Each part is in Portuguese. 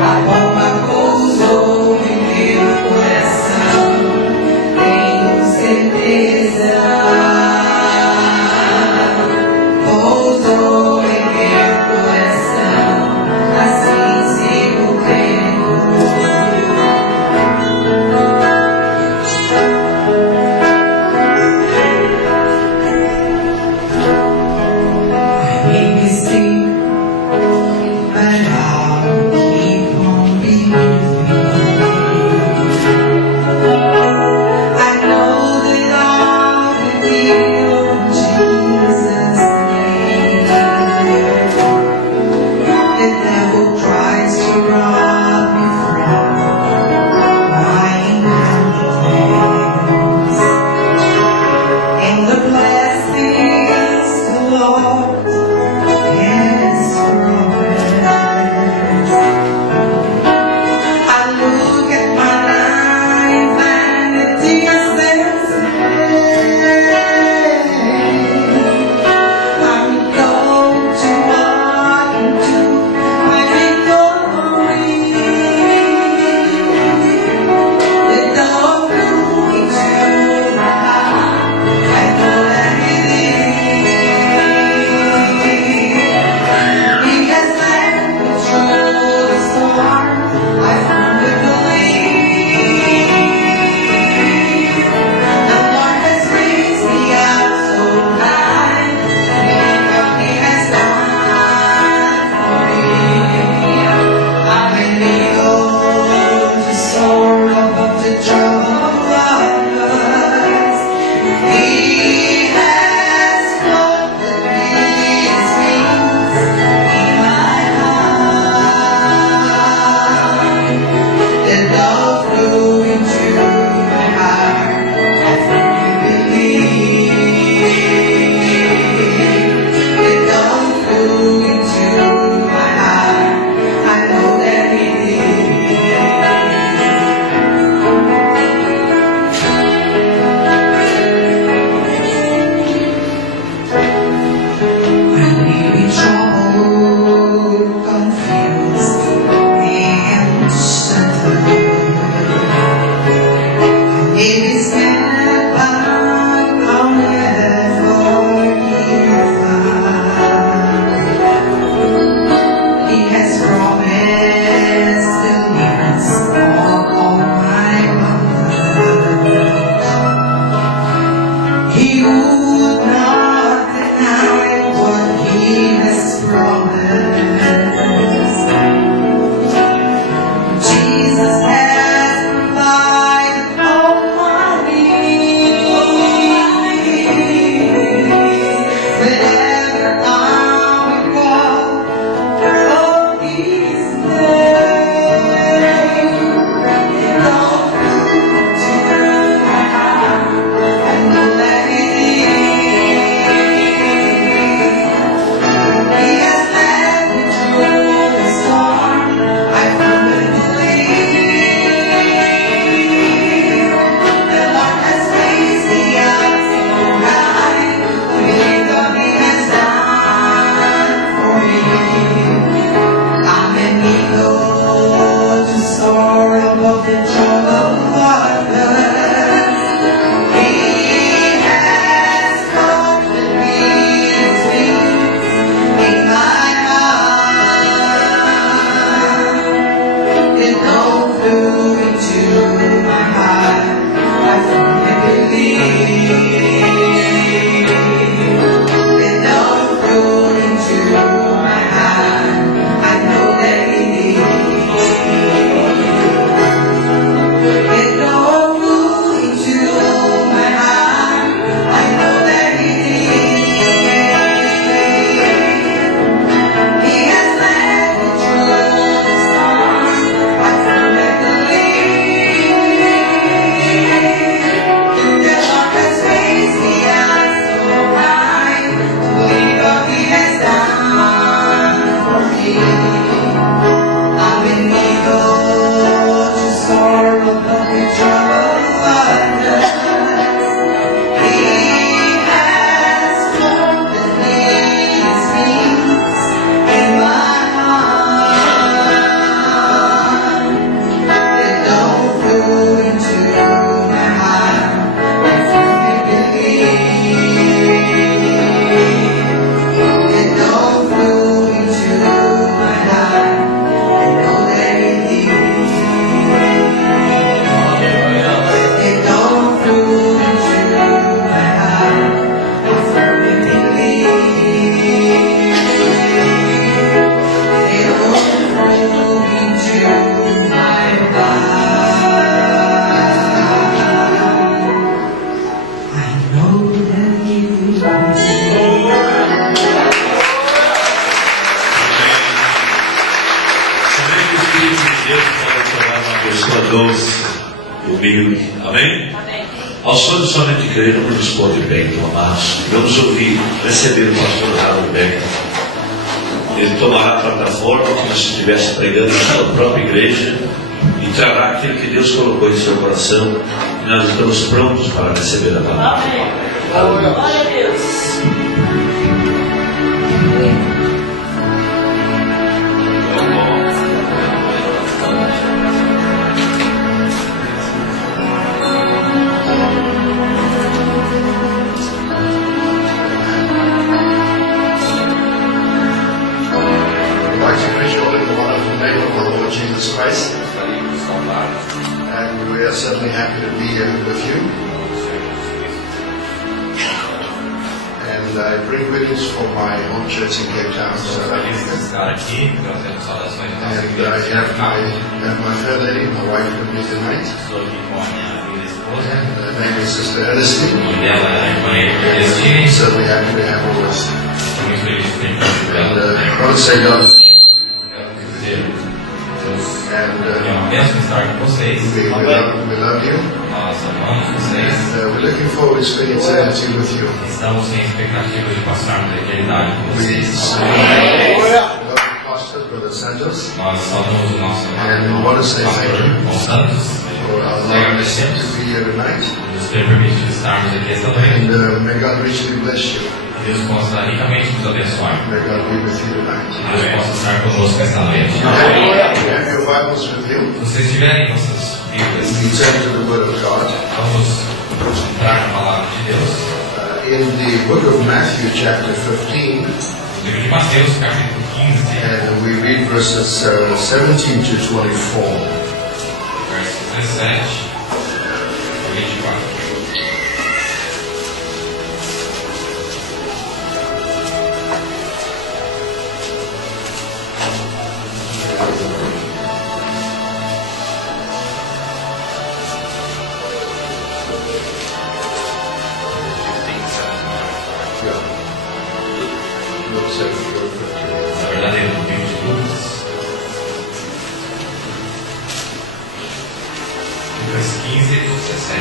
A palma pousou em meu coração. humilde. Amém? Aos sonhos somente crer, vamos nos pôr de pé, então, amados. Vamos ouvir, receber o pastor Harold Beck. Ele tomará a plataforma como se estivesse pregando na sua própria igreja e trará aquilo que Deus colocou em seu coração. E nós estamos prontos para receber a palavra. Glória a Deus. Jesus Christ, and we are certainly happy to be here with you. And I bring greetings from my home church in Cape Town, South Africa. And I have my fair lady, my wife, with me tonight. And her name is Sister Ernestine. Certainly happy to have her with us. And I want to say God. And we love you. And we're looking forward to spending eternity with you. Estamos em expectativa de passarmos a eternidade com vocês. We love the pastor, Brother Santos. Nós saudamos o nosso And we want to say thank pastor you Bom Santos. for allowing us to be here tonight. Nos ter permitido estarmos aqui esta noite. And may God richly bless you. Que Deus possa ricamente nos abençoar. May God be with you tonight. Que Deus possa estar conosco esta noite. You have your Bibles with you. Se vocês tiverem nossas Bíblias, We turn to the Word of God. vamos entrar na palavra de Deus. In the book of Matthew, chapter 15, No livro de Mateus, capítulo 15, and we read verses 17 to 24. versos 17 a 24. Na verdade, é no livro de Lucas, Lucas 15, 17 a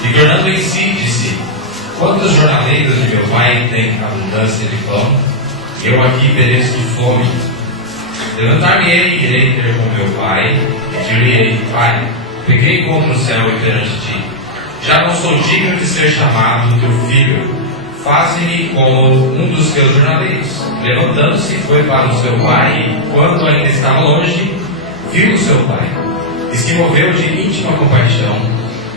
24. E tornando em si, disse: Quantos jornaleiros de meu pai têm abundância de pão, eu aqui pereço de fome. Levantar-me-ei e irei ter com meu pai, e dir-lhe-ei: Pai, pequei contra o céu e perante ti. Já não sou digno de ser chamado teu filho. Faze-me como um dos teus jornaleiros. Levantando-se, foi para o seu pai, e, quando ainda estava longe, viu o seu pai. E se moveu de íntima compaixão,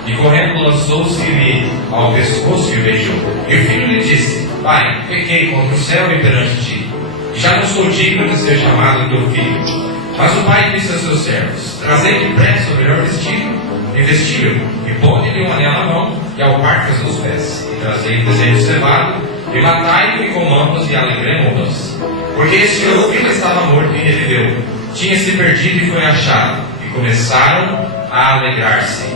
e correndo lançou-se-lhe ao pescoço e o beijou. E o filho lhe disse: Pai, pequei contra o céu e perante ti. E já não sou digno de ser chamado teu filho. Mas o pai disse aos seus servos: Trazei depressa o melhor vestido, e vestiu-o, e ponde-lhe um anel na mão, e alparcas nos pés, e trazei o desejo cevado, e matai-o, e comamos, e alegremo-nos. Porque este meu filho estava morto e reviveu, tinha-se perdido e foi achado, e começaram a alegrar-se.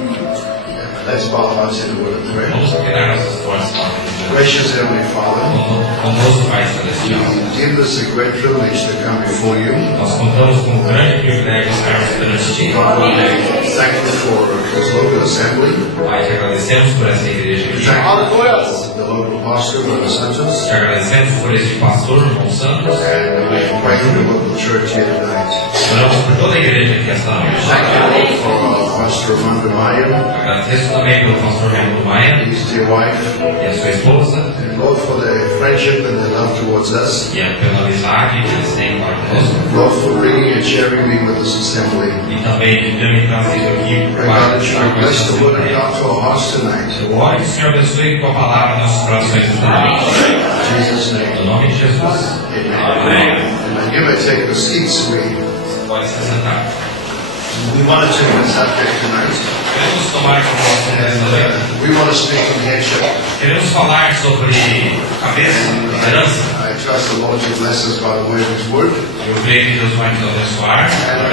Let's bow our hearts in the word of prayer. Vamos inclinar nossas forças para a Gracious Heavenly Father, conosco, Pai Celestial. we deem this a great privilege to come before you. Nós contamos com um grande privilégio de estarmos perante Ti. Father, we thank you for this local assembly. Pai, te agradecemos por essa igreja We aqui. thank you for the local pastor, Brother Santos. Te agradecemos por este pastor, Bom Santos. And we pray for the local church here tonight. Oramos por toda a igreja aqui esta noite. Thank you for Pastor Amanda Maia, Agradeço também pelo pastor Raimundo Maia his dear wife, e a sua esposa, and Lord for their friendship and their love towards us. e pela amizade que eles têm para conosco. Lord for bringing and sharing me with this assembly. E também de ter me trazido aqui Pray para God that you estar will com bless essa the word of assembleia. God to our hearts tonight. Eu oro que o Senhor abençoe tua palavra em nossos corações esta noite. In Jesus' No name. nome de Jesus. Amen. And you may take your seats. Você pode se sentar. We want to take the subject tonight. Queremos tomar como nosso nesta noite. We want to speak on headship. Queremos falar sobre cabeça, liderança. I trust the Lord to bless us by the way of His Word. Eu creio que Deus vai nos abençoar. And we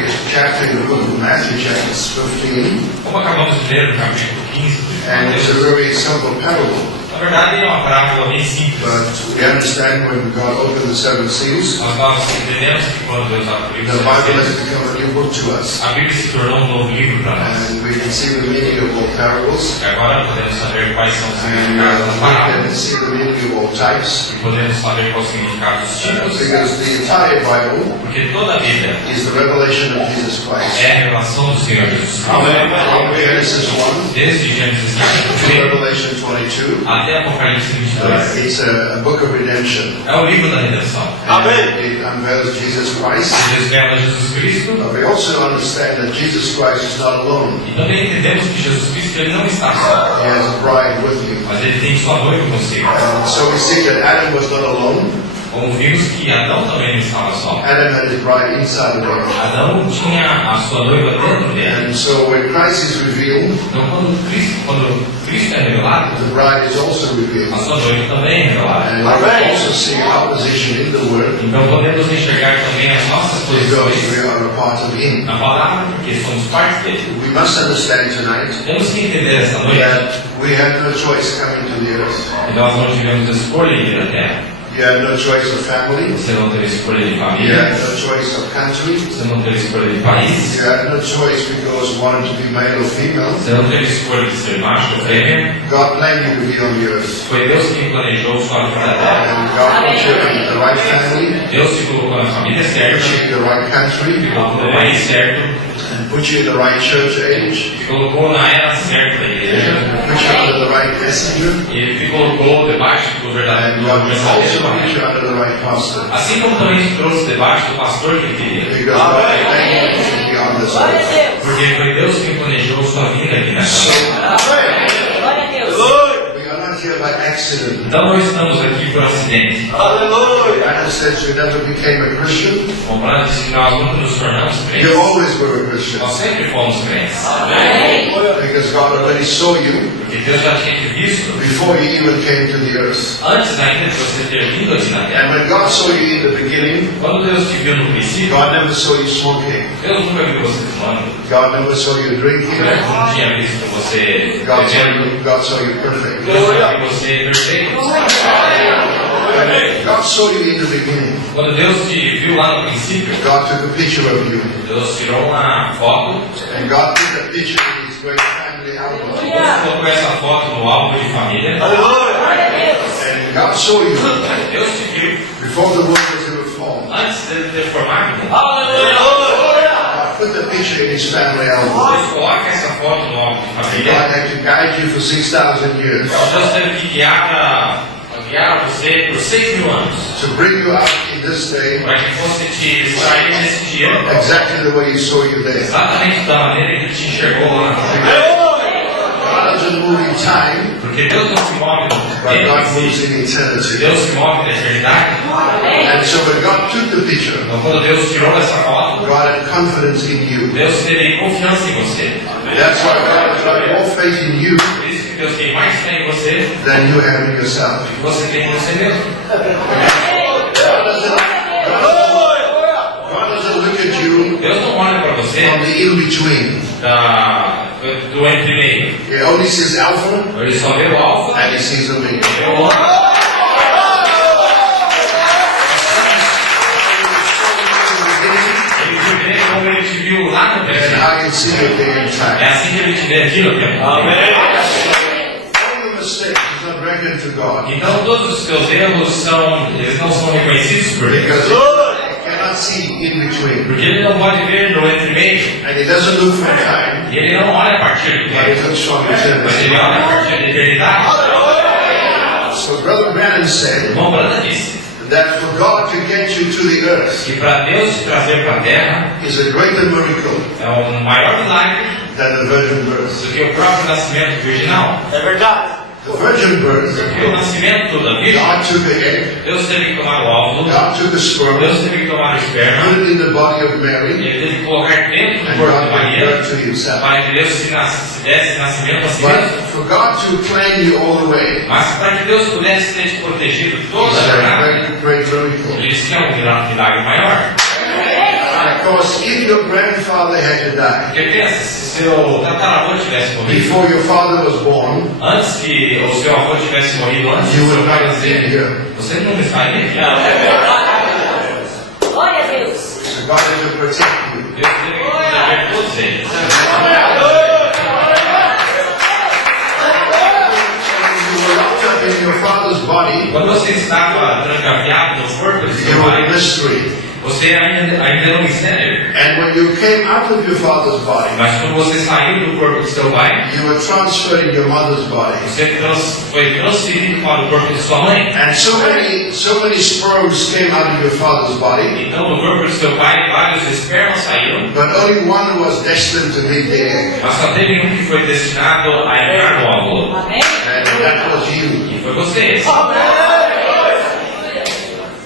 read a chapter in the book of Matthew, chapter 15. Como acabamos de ler no capítulo 15 de And it's a Mateus, very simple parable. Na verdade, é uma parábola bem simples. but we understand when God opened the seven seals, Nós entendemos que quando Deus abriu the os Bible has seus become a new book to us. a Bíblia se tornou um novo livro para nós. And we can see the meaning of all parables, E agora podemos saber quais são os and significados das we parábolas. can see the meaning of all types, E podemos saber qual é o significado dos tipos. because the entire Bible Porque toda a Bíblia is the revelation of Jesus Christ. é a revelação do Senhor Jesus Cristo. From Genesis 1 Desde Gênesis to capítulo 1 Revelation 22, até Apocalipse 22. it's a book of redemption. É o livro da redenção. And it unveils Jesus Christ. Ele revela Jesus Cristo. But we also understand that Jesus Christ is not alone. E também entendemos que Jesus Cristo ele não está só, He has a bride with him. mas ele tem sua noiva consigo. And so we see that Adam was not alone. Como vimos que Adão também não estava só. Adam had his bride inside of him. Adão tinha a sua noiva dentro dele. And so when Christ is revealed, Então quando Cristo é revelado, the bride is also a revealed. sua noiva também é revelada. And we also see our position in the Word Então podemos enxergar também as nossas because posições we are a part of Him. na palavra, porque somos parte dele. We must understand tonight Temos que entender essa noite that we have no choice coming to the earth. que nós não tivemos escolha em vir à terra. You have no choice of family. Você não teve escolha de You família, have no choice of country. você não teve escolha de país, You have no choice because you wanted to be male or female. você não teve escolha de ser macho ou fêmea. God planned you to be on the earth. Foi Deus quem planejou sua vida na terra. And God put you in the right family, Deus te colocou na família put certa, you in the right country, te colocou no país certo, and put you in the right church age, te colocou na era certa da igreja, put you under the right messenger, e Ele te colocou debaixo do verdadeiro and God will also mensageiro. put you under the right pastor. Assim como também te trouxe debaixo do pastor que ele queria. Because God planned you to be on this Glória a earth. Deus. Porque foi Deus quem planejou sua vida aqui nessa terra. Glória a Deus. We are not here by accident. Então não estamos aqui por acidente. Adam said you never became a Christian. Como Brad disse que nós nunca nos tornamos You crentes. always were a Christian. Nós sempre fomos crentes. Amém. Because God already saw you Porque Deus já tinha te visto before you even came to the earth. antes ainda de você ter vindo aqui na And terra. when God saw you in the beginning, Quando Deus te viu no princípio, God never saw you smoking. Deus nunca viu você fumando. God never saw you drinking. Deus não tinha visto você bebendo. God saw you perfect. Deus já viu você perfeito. When God saw you in the beginning, Quando Deus te viu lá no princípio, God took a picture of you. Deus tirou uma foto. And God put that picture in His great family album. Deus colocou essa foto no álbum de família. Glória a Deus. And God saw you Deus te viu before the world was ever formed. antes de ter formado. God put the picture in His family album. Deus coloca essa foto no álbum de God família. had to guide you for 6,000 years Deus teve que guiar você por 6.000 anos. to bring you out in this day Para que fosse te extrair nesse dia. exactly the way He saw you there. Exatamente da maneira que Ele te enxergou lá. God doesn't move in time, Porque Deus não se move no but God tempo em moves si. in eternity. Deus se move na eternidade. And so when God took the picture, Então quando Deus tirou essa foto, God had confidence in you. Deus teve confiança em você. That's why God has got more faith in you Por isso que Deus tem mais fé em você than you have in yourself. do que você tem em você mesmo. God doesn't look at you Deus não olha para você from the in-between. do entre meio. He only sees Alpha Ele só vê o alfa and He sees Omega. e o ômega. Ele te vê como ele te viu lá no And princípio. I can see you there in É time. assim que ele te vê aqui no tempo. All your mistakes is not reckoned to God Então todos os seus erros eles não são reconhecidos por Deus. because He cannot see in between. Porque ele não pode ver no entre meio. And He doesn't look from time, E ele não olha a partir do but He tempo. looks from Mas ele eternity. olha a partir da eternidade. So Brother Branham O said irmão Branda disse that for God to get you to the earth que para Deus te trazer para a terra is a greater miracle é um maior milagre than the virgin birth. do que o próprio nascimento virginal. É verdade. The virgin birth, Porque o nascimento da Virgem, God took the egg, Deus teve que tomar o óvulo, God took the sperm, Deus teve que tomar o esperma, put it in the body of e Mary, ele teve que colocar dentro do and corpo de God gave Maria birth to Himself. para que Deus se desse nascimento a si But mesmo. for God to plan you all the way Mas para que Deus pudesse ter te protegido toda is a a jornada, great, great miracle. ele tinha um milagre maior. Because if your grandfather had to die Porque pensa, se seu tataravô tivesse morrido, before your father was born, antes que o seu avô tivesse morrido, antes you do seu would pai not be nascer, here. você não estaria aqui. Glória a Deus. So God had to protect you. Deus teve que proteger todos eles. You were locked up in your father's body. Quando você estava trancafiado no corpo de You seu were a pai, mystery. você ainda era um mistério. And when you came out of your father's body, Mas quando você saiu do corpo de seu pai, you were transferred in your mother's body. você foi transferido para o corpo de sua mãe. And so many sperms came out of your father's body, Então, no corpo de seu pai, vários espermas saíram, but only one was destined to meet the egg. mas só teve um que foi destinado a entrar no óvulo. Amém. And that was you. E foi você.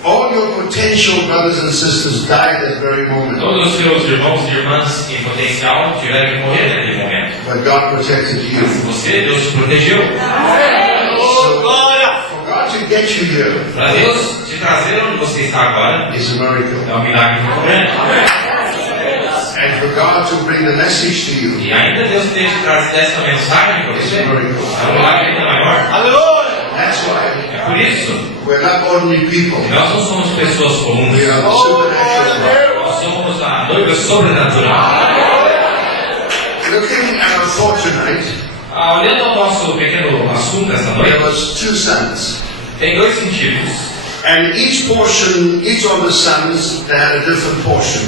All your potential brothers and sisters died that very moment. Todos os seus irmãos e irmãs em potencial tiveram que morrer naquele momento. But God protected you. Você, Deus te protegeu. So, for God to get you here Para Deus te trazer onde você está agora, is a miracle. é um milagre muito grande. And for God to bring the message to you E ainda Deus ter te trazido essa mensagem para is você, a miracle. é um milagre ainda maior. That's why É por isso we're not ordinary people. que nós não somos pessoas comuns. We are the supernatural bride. Nós somos a noiva sobrenatural. Looking at our thought tonight, Olhando ao nosso pequeno assunto essa there noite, was two sons. tem dois sentidos. And each of the sons, they had a different portion.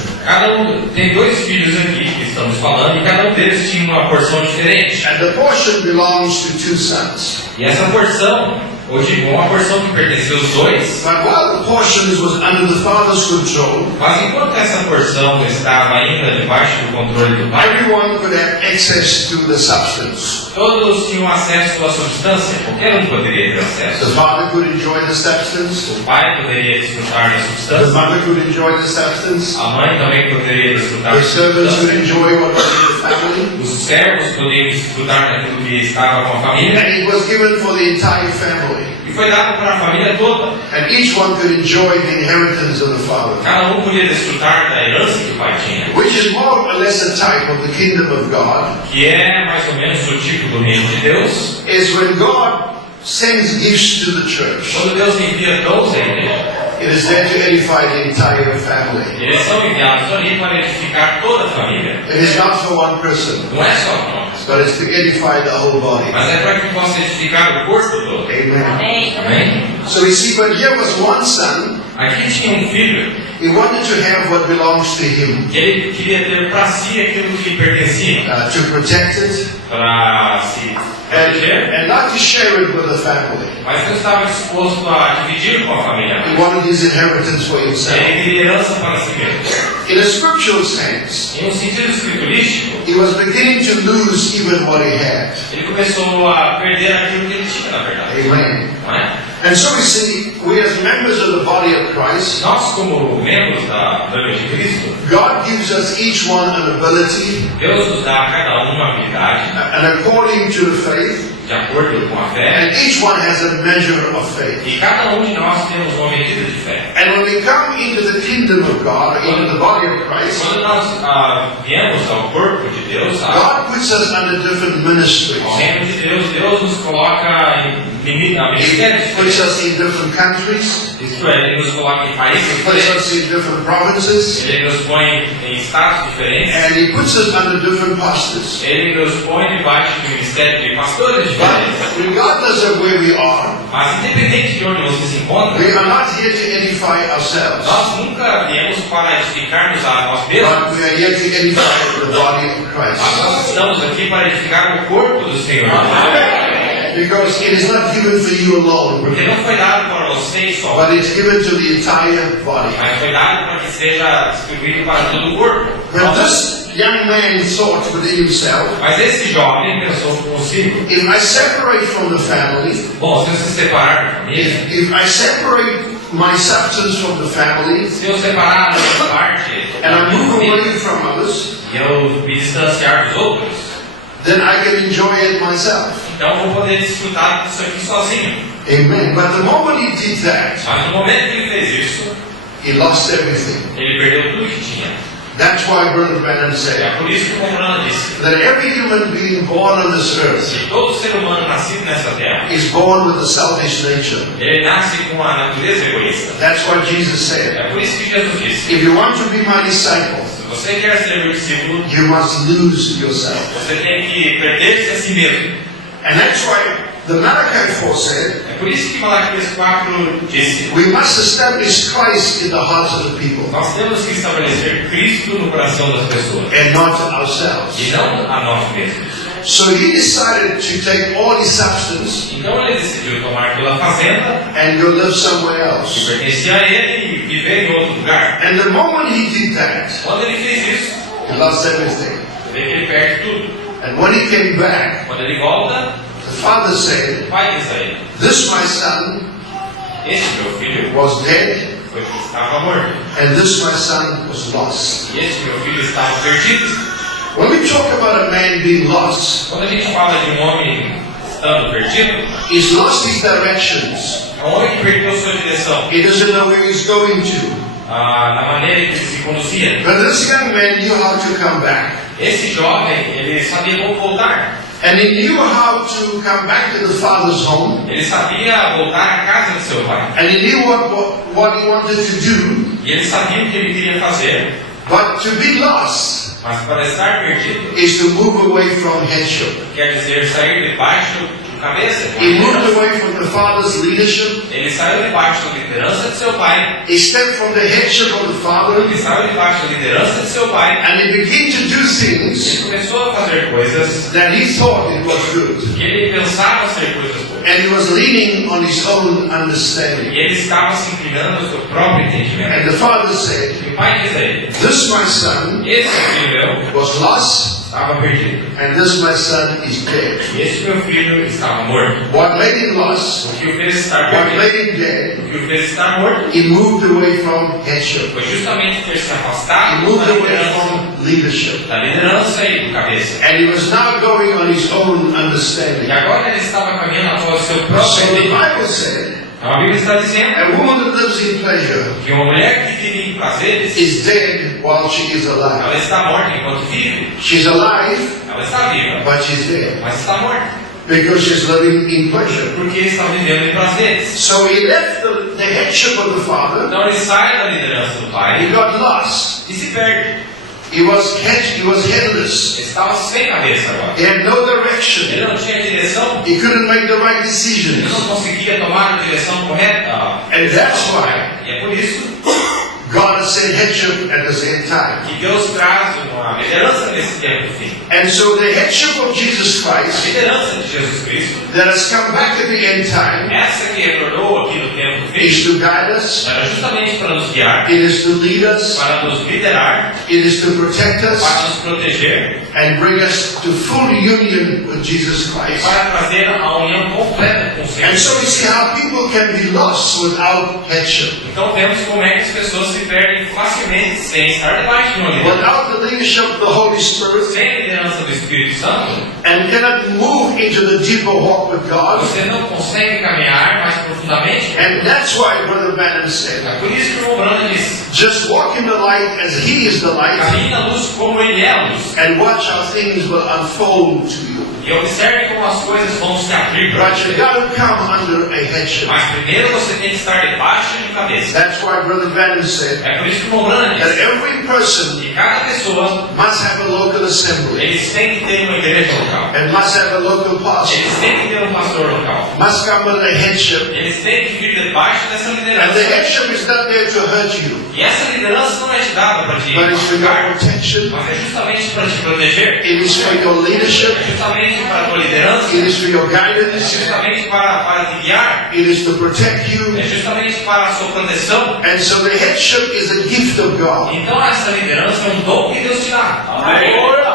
Tem dois filhos aqui que estamos falando e cada um deles tinha uma porção diferente. And the portion belongs to two sons. E essa porção, hoje uma porção que pertenceu aos dois, But while the portions was under the father's control, mas enquanto essa porção estava ainda debaixo do controle do pai, everyone could have access to the substance. todos tinham acesso à substância, qualquer um poderia ter The acesso. father could enjoy the substance. O pai poderia desfrutar da The substância, mother could enjoy the substance. a mãe também poderia desfrutar The da servants could substância, enjoy what was in the family. os servos poderiam desfrutar daquilo que estava com a família, And it was given for the entire family. e foi dado para a família toda. And each one could enjoy the inheritance of the father. Cada um podia desfrutar da herança que o pai tinha, Which is more or less a type of the kingdom of God. que é mais ou menos o tipo do reino de Deus. Is when God sends gifts to the church. Quando Deus envia dons à igreja, It is there to edify the entire family. eles são enviados ali para edificar toda a família. It is not for one person, Não é só para nós, but it's to edify the whole body. mas é para que possa edificar o corpo todo. Amen. Amém. Amém? So you see, but here was one son. Aqui tinha um filho He wanted to have what belongs to him, que ele queria ter para si aquilo que lhe pertencia, to protect it, para se proteger, and not to share it with the family. mas não estava disposto a dividir com a família. He wanted his inheritance for himself. Ele queria herança para si mesmo. In a scriptural sense, Em um sentido escriturístico, he was beginning to lose even what he had. ele começou a perder aquilo que ele tinha, na verdade. Amen. Não é? And so we see, we as members of the body of Christ, Nós, como membros da noiva de Cristo, God gives us each one an ability, Deus nos dá a cada um uma habilidade and according to the faith, de acordo com a fé, and each one has a measure of faith. e cada um de nós temos uma medida de fé. And when we come into the kingdom of God, into the body of Christ, Quando nós viemos ao corpo de Deus, God puts us under different ministries. ao reino de Deus, Deus nos coloca em ministérios He puts diferentes. us in different countries. Isto é, Ele nos coloca em países He puts diferentes, us in different provinces. Ele nos põe em estados diferentes, And He puts us under different pastors. Ele nos põe debaixo do ministério de pastores diferentes. But regardless of where we are, Mas independente de onde você se encontra, we are not here to edify ourselves, nós nunca viemos para edificar-nos a nós mesmos. but we are here to edify the body of Mas Christ. nós estamos aqui para edificar o corpo do Senhor. Because it is not given for you alone, Porque não foi dado para vocês só, but it's given to the entire body. mas foi dado para que seja distribuído para todo o corpo. When this young man thought within himself, Mas esse jovem pensou consigo: if I separate from the family, bom, se eu se separar da família, if I separate my substance from the family, se eu separar da minha parte and da I minha move família, away from others, e eu me distanciar dos outros, then I can enjoy it myself. então eu vou poder desfrutar disso aqui sozinho. Amen. But the moment he did that, Mas no momento que ele fez isso, he lost everything. ele perdeu tudo que tinha. That's why Brother Branham É said por isso que o Romano disse that every human being born on this earth que todo ser humano nascido nessa terra, is born with a selfish nature. ele nasce com a natureza egoísta. That's what Jesus said. É por isso que Jesus disse: If you want to be my disciple, se você quer ser meu discípulo, you must lose yourself. você tem que perder-se a si mesmo. And that's why the Malachi 4 said, É por isso que Malaquias 4 disse: we must establish Christ in the hearts of the people nós temos que estabelecer Cristo no coração das pessoas and not ourselves. e não a nós mesmos. So he decided to take all his substance Então ele decidiu tomar toda a fazenda and go live somewhere que else. pertencia a ele e viver em outro lugar. And the moment he did that, Quando ele fez isso, he lost everything. ele perde tudo. And when he came back, Quando ele volta, the father said, o pai diz a ele: this my son este meu filho was dead, estava morto, and this my son was lost. e este meu filho estava perdido. When we talk about a man being lost, Quando a gente fala de um homem estando perdido, he's lost his directions. é um homem que perdeu sua direção, He doesn't know where he's going to. na maneira que ele se conduzia. But this young man knew how to come back. Esse jovem, ele sabia como voltar. And he knew how to come back to the father's home. Ele sabia voltar à casa de seu pai. And he knew what he wanted to do. E ele sabia o que ele queria fazer. But to be lost Mas para estar perdido, is to move away from headship. quer dizer sair debaixo de cabeça. He moved away from the father's leadership. Ele saiu debaixo da liderança de seu pai. He stepped from the headship of the father. Ele saiu debaixo da liderança de seu pai. And he began to do things Ele começou a fazer coisas that he thought it was good. que ele pensava ser coisas boas. And he was leaning on his own E understanding. ele estava se inclinando ao seu próprio entendimento. And the father said, E o pai diz a ele: this my son esse filho meu was lost, estava perdido. and this my son is dead. E este meu filho estava morto. What made him lost, O que o fez estar what perdido, made him dead, o que o fez estar morto, he moved away from headship. foi justamente ter se He afastado moved da away liderança, from leadership. e do cabeça. And he was now going on his own E understanding. agora ele estava caminhando após o seu próprio So the entendimento. Bible said, Então a Bíblia está dizendo a woman that lives in pleasure que uma mulher que vive em prazeres, is dead while she is alive. ela está morta enquanto vive. She's alive, Ela está viva, but she's dead mas está morta. because she's living in pleasure. Porque está vivendo em prazeres. So he left the headship of the father. Então ele sai da liderança do He pai got lost. e se perde. He was headless. Ele estava sem cabeça agora. He had no Ele direction. não tinha direção. He couldn't make the right Ele decisions. não conseguia tomar a direção correta. And that's why E é por isso God has sent headship at the same time. que Deus traz uma liderança nesse tempo do fim. And so the headship of Jesus A Christ liderança de Jesus Cristo, that has come back at the end time essa que retornou aqui no tempo do is fim, to guide us. era justamente para nos guiar, It is to lead us. para nos liderar, It is to protect para us nos proteger and bring us to full union with Jesus e Christ. para trazer a união completa com o Senhor. And so we see how people can be lost without headship, Então vemos como é que as pessoas se perdem facilmente sem estar debaixo de uma liderança. without the leadership of the Holy Spirit, Sem a liderança do Espírito Santo, and cannot move into the deeper walk with God. você não consegue caminhar mais profundamente. And that's why Brother Branham said, É por isso que o irmão Branham disse: just walk in the light as He is the light, caminhe na luz como ele é a luz. and watch how things will unfold to you. E observe como as coisas vão se abrir para But you você. got to come under a headship. Mas primeiro você tem que estar debaixo de cabeça. That's why Brother Branham said É por isso que o irmão Branham that disse every person que cada pessoa, must have a local assembly, eles têm que ter uma igreja local. and must have a local pastor, Eles têm que ter um pastor local. must come under a headship. Eles têm que vir debaixo dessa And the liderança. headship is not there to hurt you, E essa liderança não é te dada para te but it's for your machucar, protection, mas é justamente para te proteger. it is for your leadership, É justamente para a tua liderança. it is for your É guidance, justamente para te guiar. it is to protect you. É justamente para a sua proteção. And so the headship is a gift of God. Então essa liderança é um dom que Deus te dá.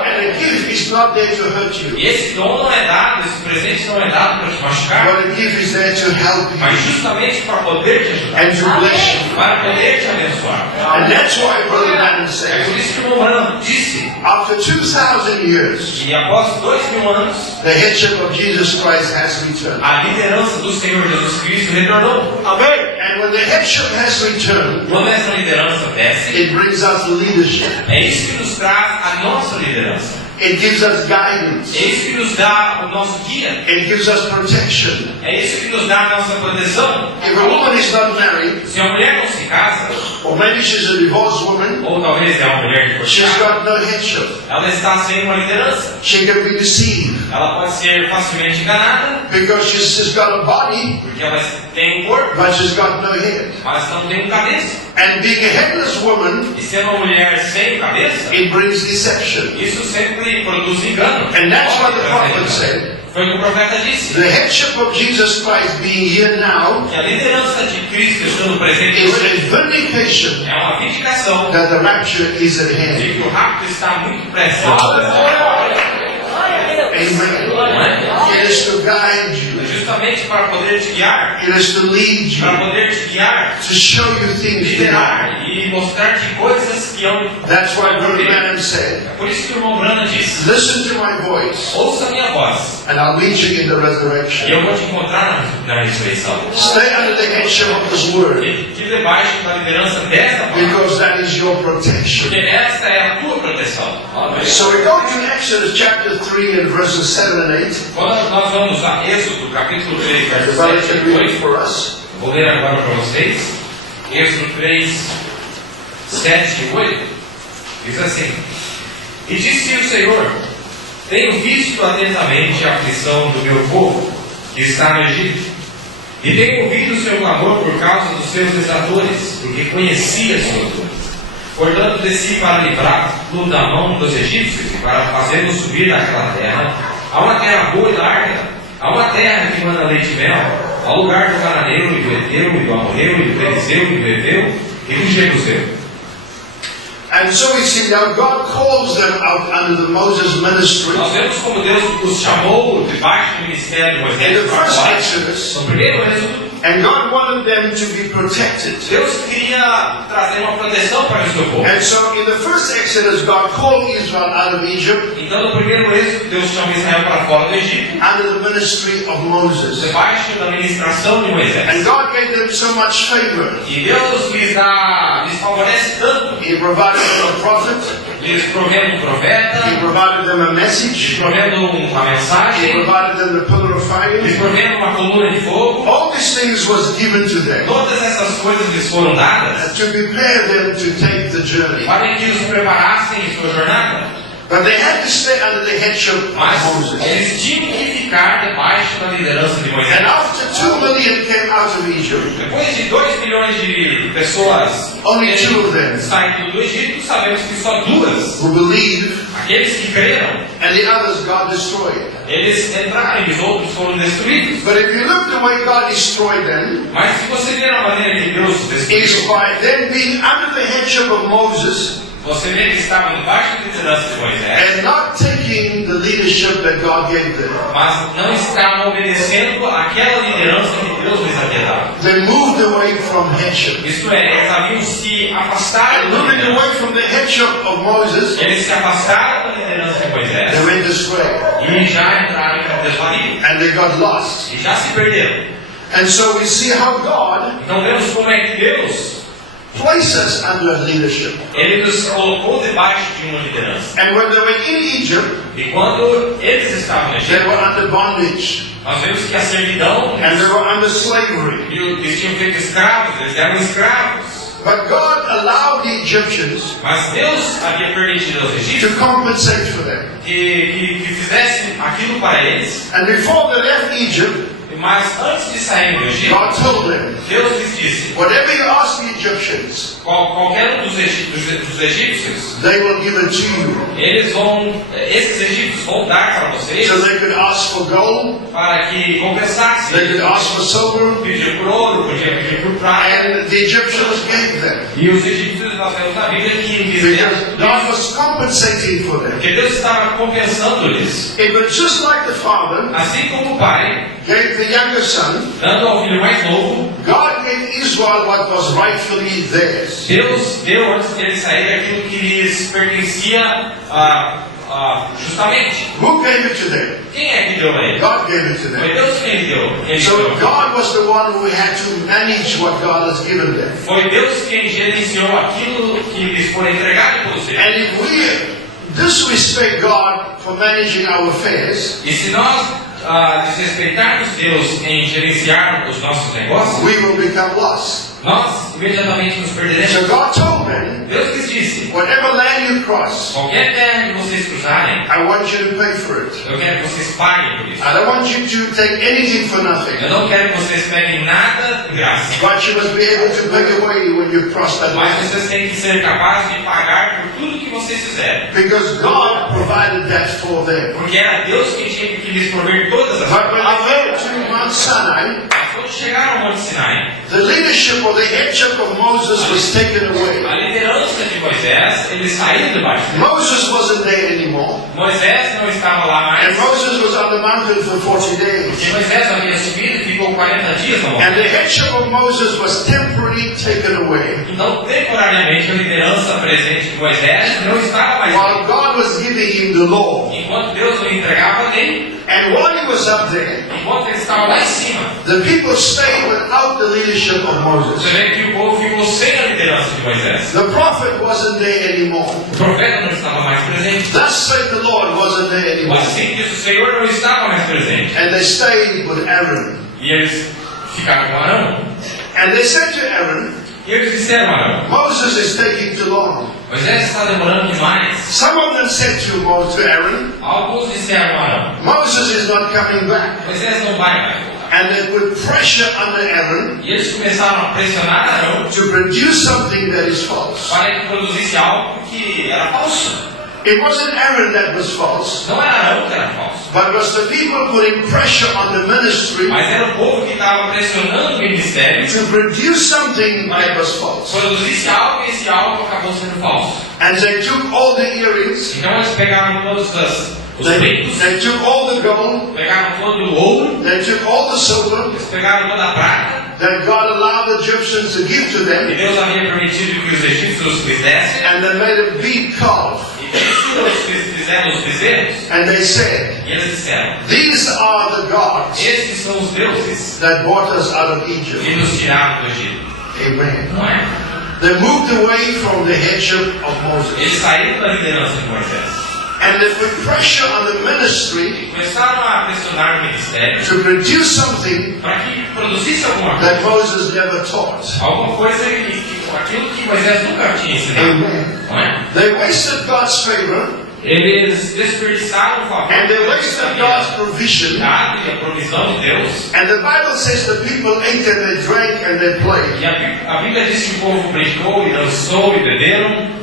And the gift is not there to hurt you, E esse dom não é dado, esse presente não é dado para te machucar, but the gift is there to help mas you justamente para poder te ajudar, and to bless you. para poder te abençoar. And that's why Brother Branham É says, por isso que o irmão Branham disse, after 2,000 years, e após 2000 anos, the headship of Jesus Christ has returned. a liderança do Senhor Jesus Cristo retornou. Amen. And when the headship has returned, Quando essa liderança desce, it brings us leadership. é isso que nos traz a nossa liderança. It gives us guidance. É isso que nos dá o nosso guia. It gives us protection. É isso que nos dá a nossa proteção. If a woman is not married, Se a mulher não se casa, or maybe she's a divorced woman, ou talvez é uma mulher she's divorciada, got no headship. ela está sem uma liderança. She can be deceived Ela pode ser facilmente enganada, because she's got a body, porque ela tem um corpo, but she's got no head. mas não tem cabeça. And being a headless woman, E sendo uma mulher sem cabeça, it brings deception. isso sempre produz engano. And that's what the prophet said. Foi o que o profeta disse. The headship of Jesus Christ being here now Que a liderança de Cristo estando presente is hoje a vindication é uma vindicação that the rapture is at hand. de que o rapto está muito presente. Glória a Deus. Amen. Glória a Deus. It is to guide you. Justamente para poder te guiar, It is to lead para you, poder te guiar, to show you things to know. liderar e mostrar-te coisas que eu. That's why Brother Branham said, É por isso que o irmão Branham disse: listen to my voice, ouça a minha voz, and I'll meet you in the e resurrection. eu vou te encontrar na ressurreição. Stay under the headship of His Word, Que debaixo da liderança desta palavra, because that is your protection. porque esta é a tua proteção. So we go to Exodus chapter 3 and verses 7 and 8. Quando nós vamos a Êxodo, capítulo 3, verso The brother 7 can e read it 8, for us. vou ler agora para vocês. Êxodo 3, 7 e 8, diz assim: E disse o Senhor: Tenho visto atentamente a aflição do meu povo que está no Egito, e tenho ouvido o seu clamor por causa dos seus exatores, porque conheci a sua dor. Portanto, desci para livrá-lo da mão dos egípcios e para fazê-lo subir daquela terra, a uma terra boa e larga, a uma terra que manda leite e mel, ao lugar do cananeiro e do heteu e do amorreu e do perizeu e do heveu e do jebuseu. And so we see now God calls them out under the Moses ministry. Nós vemos como Deus os chamou debaixo do ministério de In Moisés the para first fora. Exodus, No primeiro êxodo, and God wanted them to be protected. Deus queria trazer uma proteção para o seu povo. And so in the first Exodus, God called Israel out of Egypt Então, no primeiro êxodo, Deus chama Israel para fora do Egito, under the ministry of Moses. debaixo da ministração de And Moisés. God gave them so much favor. E Deus lhes favorece tanto, He provided them a prophet. lhes provendo um profeta, He provided them a lhes message. provendo uma He mensagem, provided them the pillar of lhes fire. provendo uma coluna de fogo. All these things was given to them Todas essas coisas lhes foram dadas to prepare them to take the journey. para que os preparassem em sua jornada. But they had to stay under the headship of Mas Moses. eles tinham que ficar debaixo da liderança de Moisés. And after 2 million came out of Egypt, Depois de 2 milhões de pessoas only 2 of them saindo do Egito, sabemos que só 2, who believed, aqueles que creram, and the others God destroyed. eles entraram e os outros foram destruídos. But if you look the way God destroyed them, Mas se você ver a maneira que Deus os is destruiu, by them being under the headship of Moses você vê que estavam debaixo da liderança de Moisés, and not taking the leadership that God gave them. mas não estavam obedecendo àquela liderança que Deus lhes havia dado. They moved away from headship. Isto é, eles haviam se afastado And da moving liderança. away from the headship of Moses, Eles se afastaram da liderança de Moisés they went astray e já entraram em desvario. and they got lost. E já se perderam. And so we see how God Então vemos como é que Deus, placed us under leadership. Ele nos colocou debaixo de uma liderança. And when they were in Egypt, E quando eles estavam no they Egito, were under bondage nós vemos que a servidão, and they were under slavery. eles tinham feito escravos, eles eram escravos. But God allowed the Egyptians Mas Deus havia permitido aos to egípcios compensate for them. que fizessem aquilo para eles. And before they left Egypt, Mas antes de saírem do Egito, God told them, Deus lhes disse: whatever you ask the Egyptians, qualquer um dos egípcios, they will give it to you. esses egípcios vão dar para vocês So they could ask for gold, para que compensassem. they could ask for silver, Pedir por ouro, podia pedir por prata. and the Egyptians gave them. E os egípcios, nós vemos na Bíblia que Because God was compensating for them. porque Deus estava compensando-lhes. It was just like the father Assim como o pai, gave the younger son, dando ao filho mais novo, God gave Israel what was rightfully theirs. Deus deu antes deles saírem aquilo que lhes pertencia justamente. Who gave it to them? Quem é que deu a ele? God gave it to Foi them. Deus quem deu. Quem So deu. God was the one who had to manage what God has given them. Foi Deus quem gerenciou aquilo que lhes foi entregado por você. And if we disrespect God for managing our affairs, E se nós desrespeitarmos Deus em gerenciar os nossos negócios, we will become lost. nós imediatamente nos perderemos. So God told them, Deus lhes disse: whatever land you cross, qualquer terra que vocês cruzarem, I want you to pay for it. eu quero que vocês paguem por isso. I don't want you to take anything for nothing. Eu não quero que vocês peguem nada de graça. But you must be able to pay away when you cross that Mas land. vocês têm que ser capazes de pagar por tudo que vocês fizerem. Because God provided that for them. Porque era Deus quem tinha que lhes prover todas as But when coisas. they went to Mount Sinai, Mas quando chegaram ao Monte Sinai, the leadership or the headship of Moses was taken away. a liderança de Moisés, eles saíram debaixo dele. Moses wasn't there anymore. Moisés não estava lá mais. And Moses was on the mountain for 40 days. E Moisés havia subido e ficou 40 dias na And montanha. the headship of Moses was temporarily taken away. Então, temporariamente, a liderança presente de Moisés não estava mais While lá. God was giving him the law. Enquanto Deus o entregava nele, And while he was up there, enquanto ele estava lá em cima, the people stayed without the leadership of Moses. você vê que o povo ficou sem a liderança de Moisés. The prophet wasn't there anymore. O profeta não estava mais presente. Thus said the Lord wasn't there O anymore. assim diz o Senhor não estava mais presente. And they stayed with Aaron. E eles ficaram com Arão. And they said to Aaron, E eles disseram a Arão: Moses is taking too long. Moisés está demorando demais. Some of them said to Aaron, Alguns disseram a Arão: Moses is not coming back. Moisés não vai mais voltar. And they put pressure under Aaron E eles começaram a pressionar Arão to produce something that is false. para que produzisse algo que era falso. It wasn't Aaron that was false, Não era Arão que era falso, but it was the people putting pressure on the ministry mas era o povo que estava pressionando o ministério to produce something that was false. produzisse algo e esse algo acabou sendo falso. And they took all the earrings, Então eles pegaram todos os brincos, they took all the gold, pegaram todo o ouro, they took all the silver eles pegaram toda a prata, that God allowed the Egyptians to give to e them, Deus havia permitido que os egípcios lhes dessem, and they made a big calf. e eles fizeram os bezerros, And they said, e eles disseram: these are the gods esses são os deuses that brought us out of Egypt. que nos tiraram do Egito. Amen. Não é? They moved away from the headship of Moses. Eles saíram da liderança de Moisés And they put pressure on the ministry e começaram a pressionar o ministério to produce something para que produzisse alguma that coisa. Moses never taught. Alguma coisa aquilo que Moisés nunca tinha ensinado. Amen. Não é? They wasted God's favor Eles desperdiçaram o favor and they wasted God's provision. e a provisão de Deus. And the Bible says the people ate and they drank and they played. E a Bíblia diz que o povo brincou e dançou e beberam.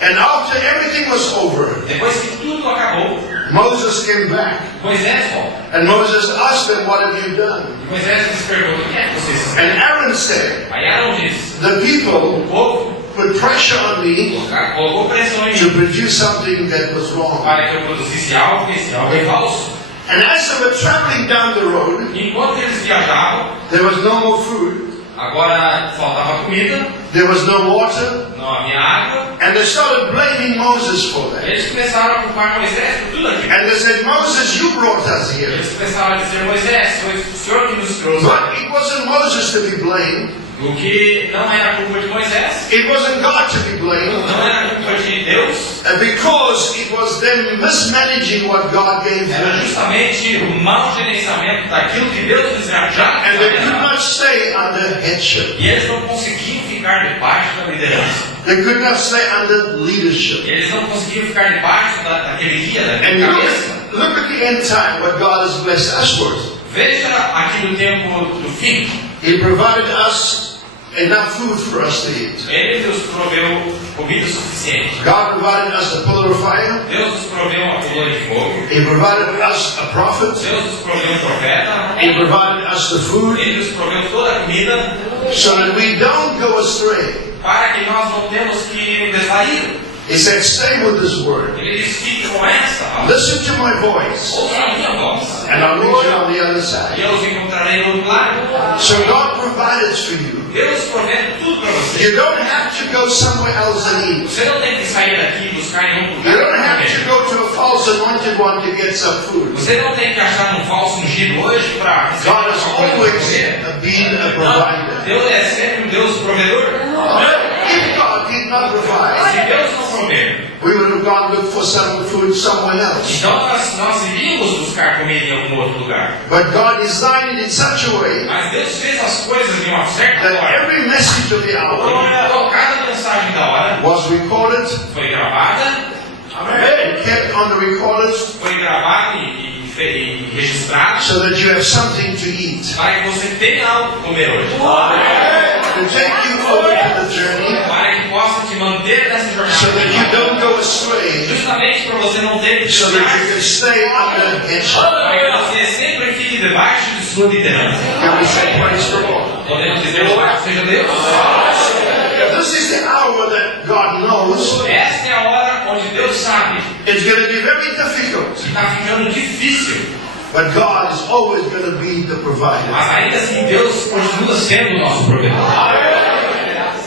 And after everything was over, Depois que tudo acabou, Moses came back. Moisés volta. And Moses asked them, what have you done? E Moisés lhes pergunta: o que é que vocês fizeram? And Aaron said, Aí Arão diz: the people o povo put pressure on me colocou pressão em to mim produce something that was wrong. para que eu produzisse algo e esse algo é falso. And as they were traveling down the road, E enquanto eles viajavam, there was no more food, agora faltava comida, there was no water, não havia água. and they started blaming Moses for that. Eles começaram a culpar Moisés por tudo aquilo. And they said, Moses, you brought us here. Eles começaram a dizer: Moisés, foi o Senhor que nos trouxe. But it wasn't Moses to be blamed. O que não era culpa de Moisés, It wasn't God to be blamed. não era culpa de Deus, Because it was them mismanaging what God gave era them. justamente o mau gerenciamento daquilo que Deus lhes já And they could tinha dado. not stay under headship. E eles não conseguiam ficar debaixo da liderança. They could not stay under leadership. Eles não conseguiam ficar debaixo daquele guia, And daquele cabeça. look at the end time, what God has blessed us with. Veja aqui no tempo do fim. He provided us enough food for us to eat. Ele nos proveu comida suficiente. God provided us a pillar of fire. Deus nos proveu uma coluna de fogo. He provided us a prophet. Deus nos proveu um profeta. He provided us the food Ele nos proveu toda a comida so that we don't go astray. para que nós não temos que desvair. He said, stay with this word. Ele diz: fique com essa palavra. Listen to my voice. Ouça a minha voz. And I'll meet you on the other E side. eu os encontrarei do outro lado. So God provided for you. Deus provê tudo para você. You don't have to go somewhere else and eat. Você não tem que sair daqui e buscar em outro You don't lugar. have to go to a want to get some food. Você não tem que achar um falso ungido hoje para God has always been a provider. Deus é sempre um Deus provedor. If God did not provide, Se Deus não prover, we would have gone look for some food somewhere else. então nós iríamos buscar comida em algum outro lugar. But God designed it in such a way Mas Deus fez as coisas de uma certa that forma. every message of the hour Então cada mensagem da hora was recorded foi gravada, and kept on the recorders foi gravada e registrada so that you have something to eat. para que você tenha algo para comer hoje. To take you over to the journey Para que possa te manter nessa so that you jornada. don't go astray, Justamente para você não ter que so that you can stay under headship. para que você sempre fique debaixo de sua liderança. Can we say praise the Lord? Podemos dizer louvado seja Deus. This is the hour that God knows Esta é a hora onde Deus sabe it's going to be very difficult, que está ficando difícil. but God is always going to be the provider. Mas ainda assim Deus continua sendo o nosso provedor.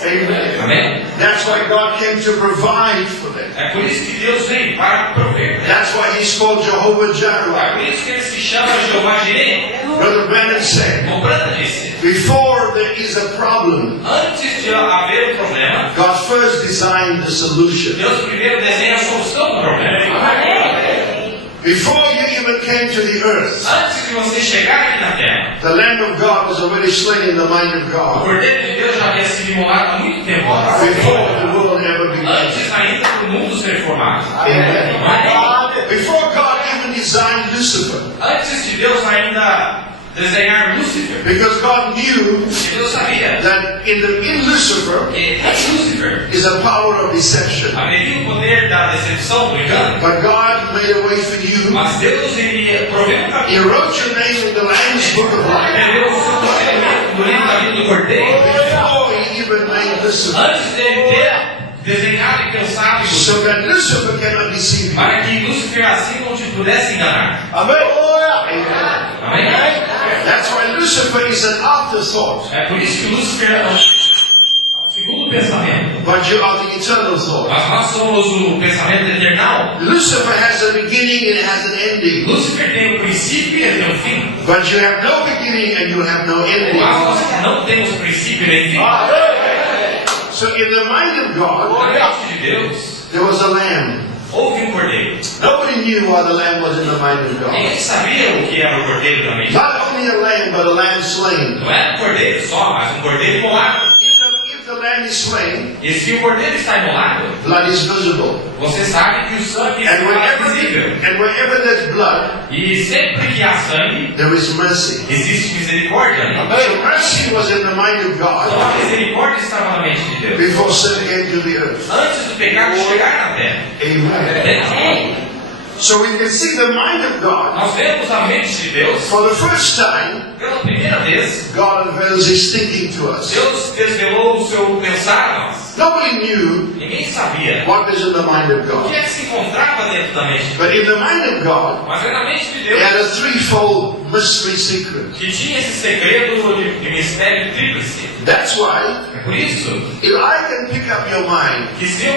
Amen. Amém? That's why God came to provide for them. É por isso que Deus vem para prover. That's why He's called Jehovah É Jireh. por isso que ele se chama Jeová Jireh. Brother Brandon said, Como Branda disse, before there is a problem, antes de haver um problema, God first designed the solution. Deus primeiro desenha a solução do problema. Before you even came to the earth, Antes de você chegar aqui na terra, the Lamb of God was already slain in the mind of o God. Cordeiro de Deus já havia sido imolado há muito tempo antes. Before the world ever began. Antes ainda do mundo ser formado. Amen. Amém? Before God even designed Lucifer, Antes de Deus ainda desenhar Lúcifer, because God knew porque Deus sabia that in Lucifer que em Lúcifer is a power of deception. haveria o poder da decepção, do engano, But God made a way for you. mas Deus iria prover um He caminho. wrote your name in the Lamb's Book of Life Escreveu o seu procedimento no livro da vida do Cordeiro, before He even made Lucifer, antes dele ter desenhado e pensado em so Lúcifer, that Lucifer cannot deceive you. para que Lúcifer assim não te pudesse enganar. Amen. Amém? That's why Lucifer is an afterthought, É por isso que Lúcifer é o segundo pensamento. but you are the eternal thought. Mas nós somos o pensamento eternal. Lucifer has a beginning and it has an ending, Lúcifer tem um princípio e ele tem um fim. but you have no beginning and you have no ending. Mas nós não temos princípio nem fim. So in the mind of God, Na mente de Deus, there was a lamb. houve um cordeiro. Nobody knew why the lamb was in the mind of God. Ninguém sabia o que era o cordeiro da mente. Not only a lamb, but a lamb slain. Não era um cordeiro só, mas um cordeiro imolado. If the lamb is slain, E se o cordeiro está imolado, blood is visible. você sabe que o sangue And está visível. wherever there's blood, E sempre que há sangue, there is mercy. existe misericórdia. Né? So mercy was in the mind of Então God a misericórdia estava na mente de Deus. before sin came to the earth. Antes do pecado chegar na terra. Amen. Amém? So we can see the mind of God. Nós vemos a mente de Deus, For the first time, pela primeira vez, God unveils His thinking to us. Deus desvelou o seu pensar a nós. Nobody knew Ninguém sabia what is in the mind of o God. que é que se encontrava dentro da mente de Deus. But in the mind of God, Mas é na mente de He Deus had a threefold mystery secret. que tinha esse segredo de mistério tríplice. That's why, É por isso if I can pick up your mind, que se eu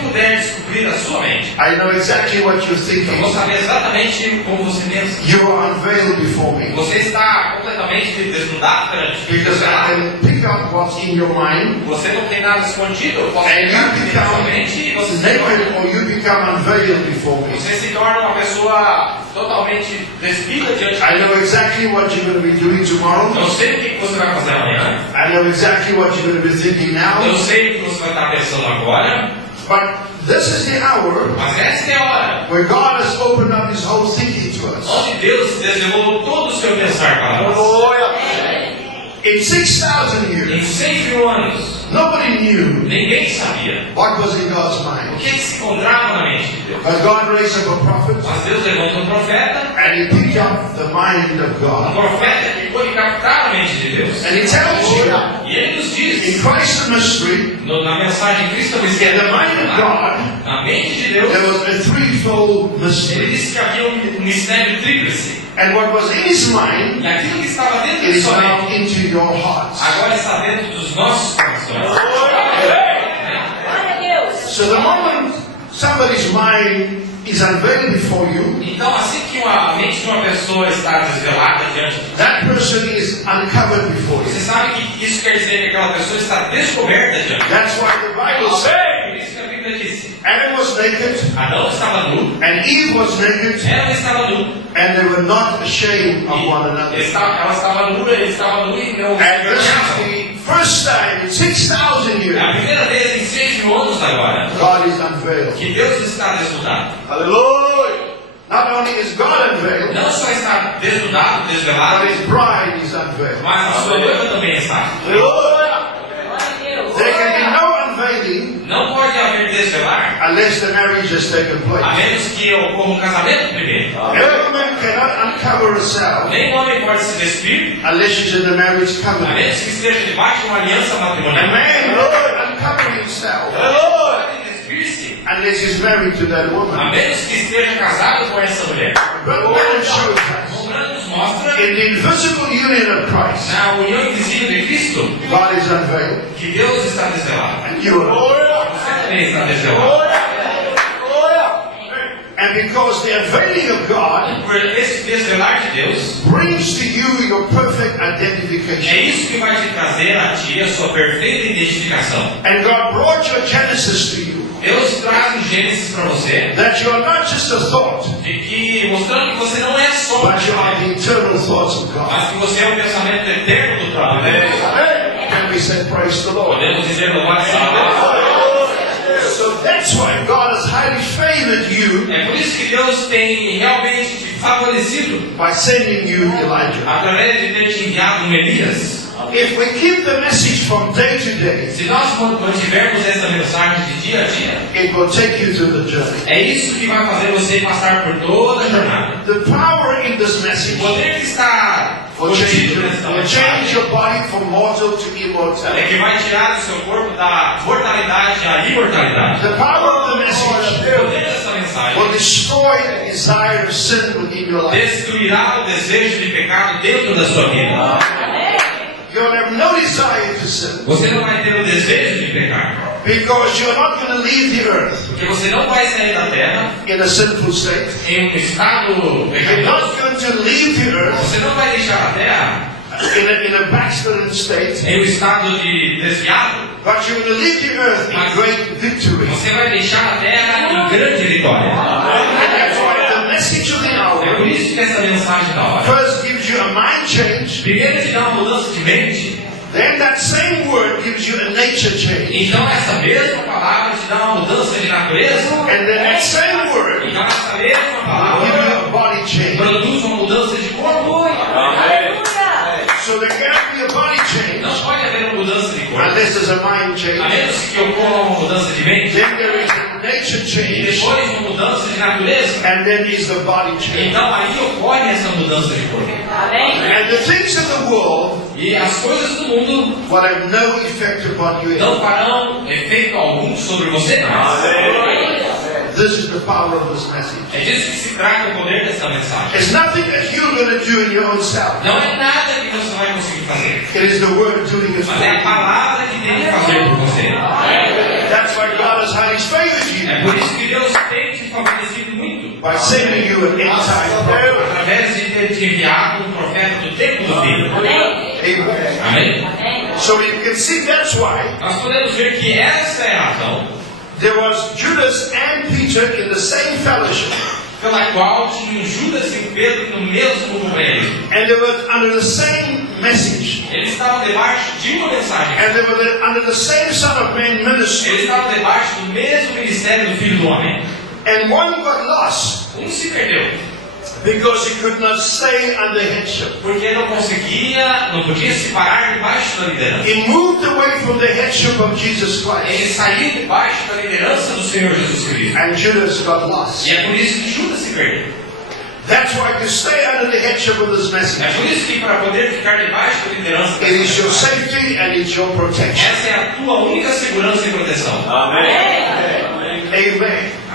puder descobrir a sua mente, I know exactly what you're eu vou thinking. saber exatamente como você pensa. You are unveiled before me. Você está completamente desnudado perante mim. Because I can pick up what's in your mind, Você não tem nada escondido. Eu posso and pegar you dentro da sua become mente e você se naked torna. or you become unveiled before me. Você se torna uma pessoa totalmente despida diante de I mim. know exactly what you're going to be doing tomorrow. Eu sei o que você vai fazer amanhã. I know exactly what you're going to be thinking now. Eu sei o que você vai estar pensando agora. But this is the hour Mas essa é a hora where God has opened up His whole thinking to us. onde Deus desvelou todo o seu pensar para nós. In 6,000 Em years, 6.000 anos, nobody knew ninguém sabia what was in God's o mind. que se encontrava na mente de Deus. But God raised up a prophet, Mas Deus levantou um profeta, and he picked up the mind of God. profeta que foi captar a mente de Deus. And he tells you, E ele nos in diz, Christ the mystery, na mensagem Cristo in the mind of God, na mente de Deus, there was a threefold ele mystery. disse que havia um mistério tríplice. And what was in his mind E aquilo que estava dentro de is sua now mente, into your heart. agora está dentro dos nossos corações. So the moment somebody's mind is unveiled before you, Então, assim que a mente de uma pessoa está desvelada diante de that person is uncovered before você, you. sabe que isso quer dizer que aquela pessoa está descoberta diante de That's why the Bible says Por isso que a Bíblia disse: Adam was naked, Adão estava nu, and Eve was naked, Eva estava nu, and they were not ashamed of one another. ela estava nua, ele estava nu e não se And this is envergonhavam. the first time in 6,000 É years a primeira vez em 6.000 anos agora God is unveiled. que Deus está desnudado. Hallelujah! Not only is God unveiled, Não só está desnudado, but desvelado, His bride is unveiled. mas a sua noiva também está. Hallelujah! Glória a Deus. There can be no unveiling Não pode haver desvelar unless the marriage has taken a place. menos que ocorra um casamento primeiro. A woman cannot uncover herself Nem o homem pode se despir unless she's in the marriage a covenant. menos que esteja debaixo de uma aliança A matrimonial. man, Lord, uncover himself Pode despir-se unless he's married to that a woman. menos que esteja casado com essa mulher. But Branham shows us Romano nos mostra in the invisible union of Christ, na união invisível de Cristo God is unveiled. que Deus está desvelado. And you are. Você também está desvelado. And because the unveiling of God Por esse desvelar de Deus, brings to you your perfect é identification. isso que vai te trazer a ti a sua perfeita identificação. And God brought your Genesis to you. Deus traz um Gênesis para você, That you are not just a thought, de que mostrando que você não é só um but you are pensamento, the eternal thoughts of God. mas que você é um pensamento eterno do próprio Deus. Can we say praise the Lord? Podemos dizer louvado seja Deus. So that's why God has highly favored you É por isso que Deus tem realmente te favorecido by sending you Elijah. através de ter te enviado um Elias. If we keep the message from day to day, Se nós mantivermos essa mensagem de dia a dia, it will take you to the journey. é isso que vai fazer você passar por toda a jornada. The power in this O message poder que está will change, contido nessa will change mensagem your body from mortal to é immortality. que vai tirar do seu corpo da mortalidade à imortalidade. The power of the O message poder dessa mensagem will destroy the desire of sin within your life. destruirá o desejo de pecado dentro da sua vida. You'll have no desire to sin Você não vai ter o desejo de pecar, because you're not going to leave the earth porque você não vai sair da terra in a sinful state. em um estado You're pecaminoso. not going to leave the earth Você não vai deixar a terra in a backslidden state, em um estado de desviado, but you're going to leave the earth in great victory. você vai deixar a terra em grande vitória. And that's why the message of the É hour por isso que essa mensagem da hora first gives you a mind change, primeiro te dá uma mudança de mente, then that same word gives you a nature change, então essa mesma palavra te dá uma mudança de natureza, and then that same word então essa mesma gives palavra you a body change. produz uma mudança de corpo. Aleluia. So there can't be a body change Não pode haver uma mudança de corpo, unless there's a mind a change. menos que ocorra uma mudança de mente, Then there is a nature e change, depois uma mudança de natureza, and then is the body change. então aí ocorre essa mudança de corpo. Amém. And the things of the world E as coisas do mundo will have no effect upon you. não farão efeito algum sobre você mais. This is the power of this message. É disso que se trata o poder dessa mensagem. It's nothing that you're going to do in your own self. Não é nada que você vai conseguir fazer, It is the word doing it for mas é a you. palavra que tem que fazer por você. That's why God has highly favored É you por isso que Deus tem te favorecido muito, by sending you an end time prophet. através de ter te enviado um profeta do tempo do fim. Amém. Amen. Amém? Amém. So you can see that's why Nós podemos ver que essa é a razão there was Judas and Peter in the same fellowship, pela qual tinham Judas e Pedro no mesmo companheirismo. and they were under the same message, Eles estavam debaixo de uma mensagem. and they were under the same Son of Man Eles ministry, estavam debaixo do mesmo ministério do Filho do Homem. and one got lost Um se perdeu, because he could not stay under headship. porque não podia se parar debaixo da liderança. He moved away from the headship of Jesus Ele Christ, saiu debaixo da liderança do Senhor Jesus Cristo. and Judas got lost. E é por isso que Judas se perdeu. That's why to stay under the headship of this É message, por isso que para poder ficar debaixo da liderança it is your dessa mensagem, safety and it's your protection. essa é a tua única segurança e proteção. Amen.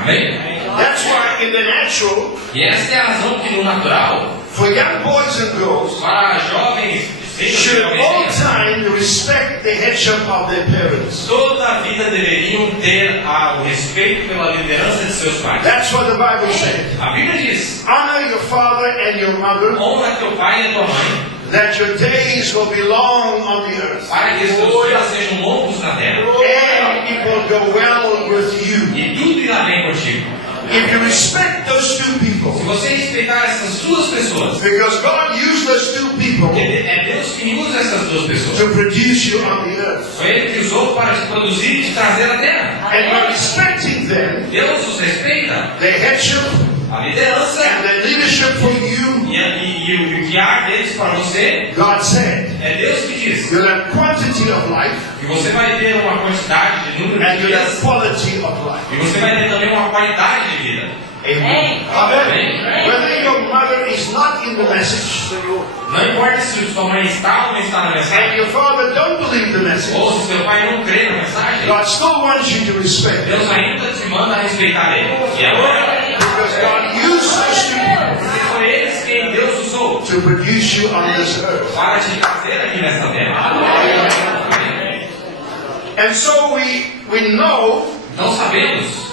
Amém? That's why in the natural, E essa é a razão que no natural, for young boys and girls, para jovens de should all time respect the headship of their parents. Toda a vida deveriam ter o respeito pela liderança de seus pais. That's what the Bible says. A Bíblia diz: Honor your father and your mother, honra teu pai e tua mãe, that your days will be long on the earth, para que os teus dias sejam longos na terra. and it will go well with you. E tudo irá bem contigo. If you respect those two Se people, você respeitar essas duas pessoas, because God used those two people porque é Deus que usa essas duas pessoas. to produce you on the earth, Foi Ele que usou para te produzir e te trazer à terra. and by respecting them, Deus os respeita, their headship a liderança and their leadership for you, e o guiar deles para você, God said, é Deus que diz you'll have quantity of life que você vai ter uma quantidade de número and de you'll have dias quality of life. e você vai ter também uma qualidade de vida. Amen. Amém. Whether your mother is not in the message Não importa se sua mãe está ou não está na and mensagem, your father don't believe the message, ou se seu pai não crê na mensagem, God still wants you to respect them, Deus ainda te manda a respeitar ele. E agora, because God used those two people porque foi eles quem Deus usou to produce you on this earth. para te trazer aqui nesta terra. And so we know Não sabemos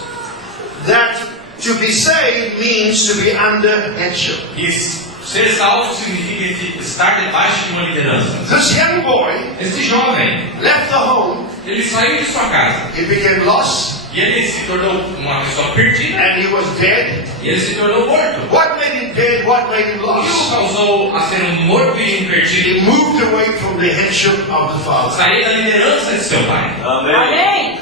that to be saved means to be under headship. que ser salvo significa estar debaixo de uma liderança. This young boy Esse jovem, left the home, ele saiu de sua casa he became lost, e ele se tornou uma pessoa perdida and he was dead. e ele se tornou morto. What made him dead? What made him O que o lost? causou a ser morto e perdido? He moved away from the headship of the Father. Sair da liderança de seu pai. Amém.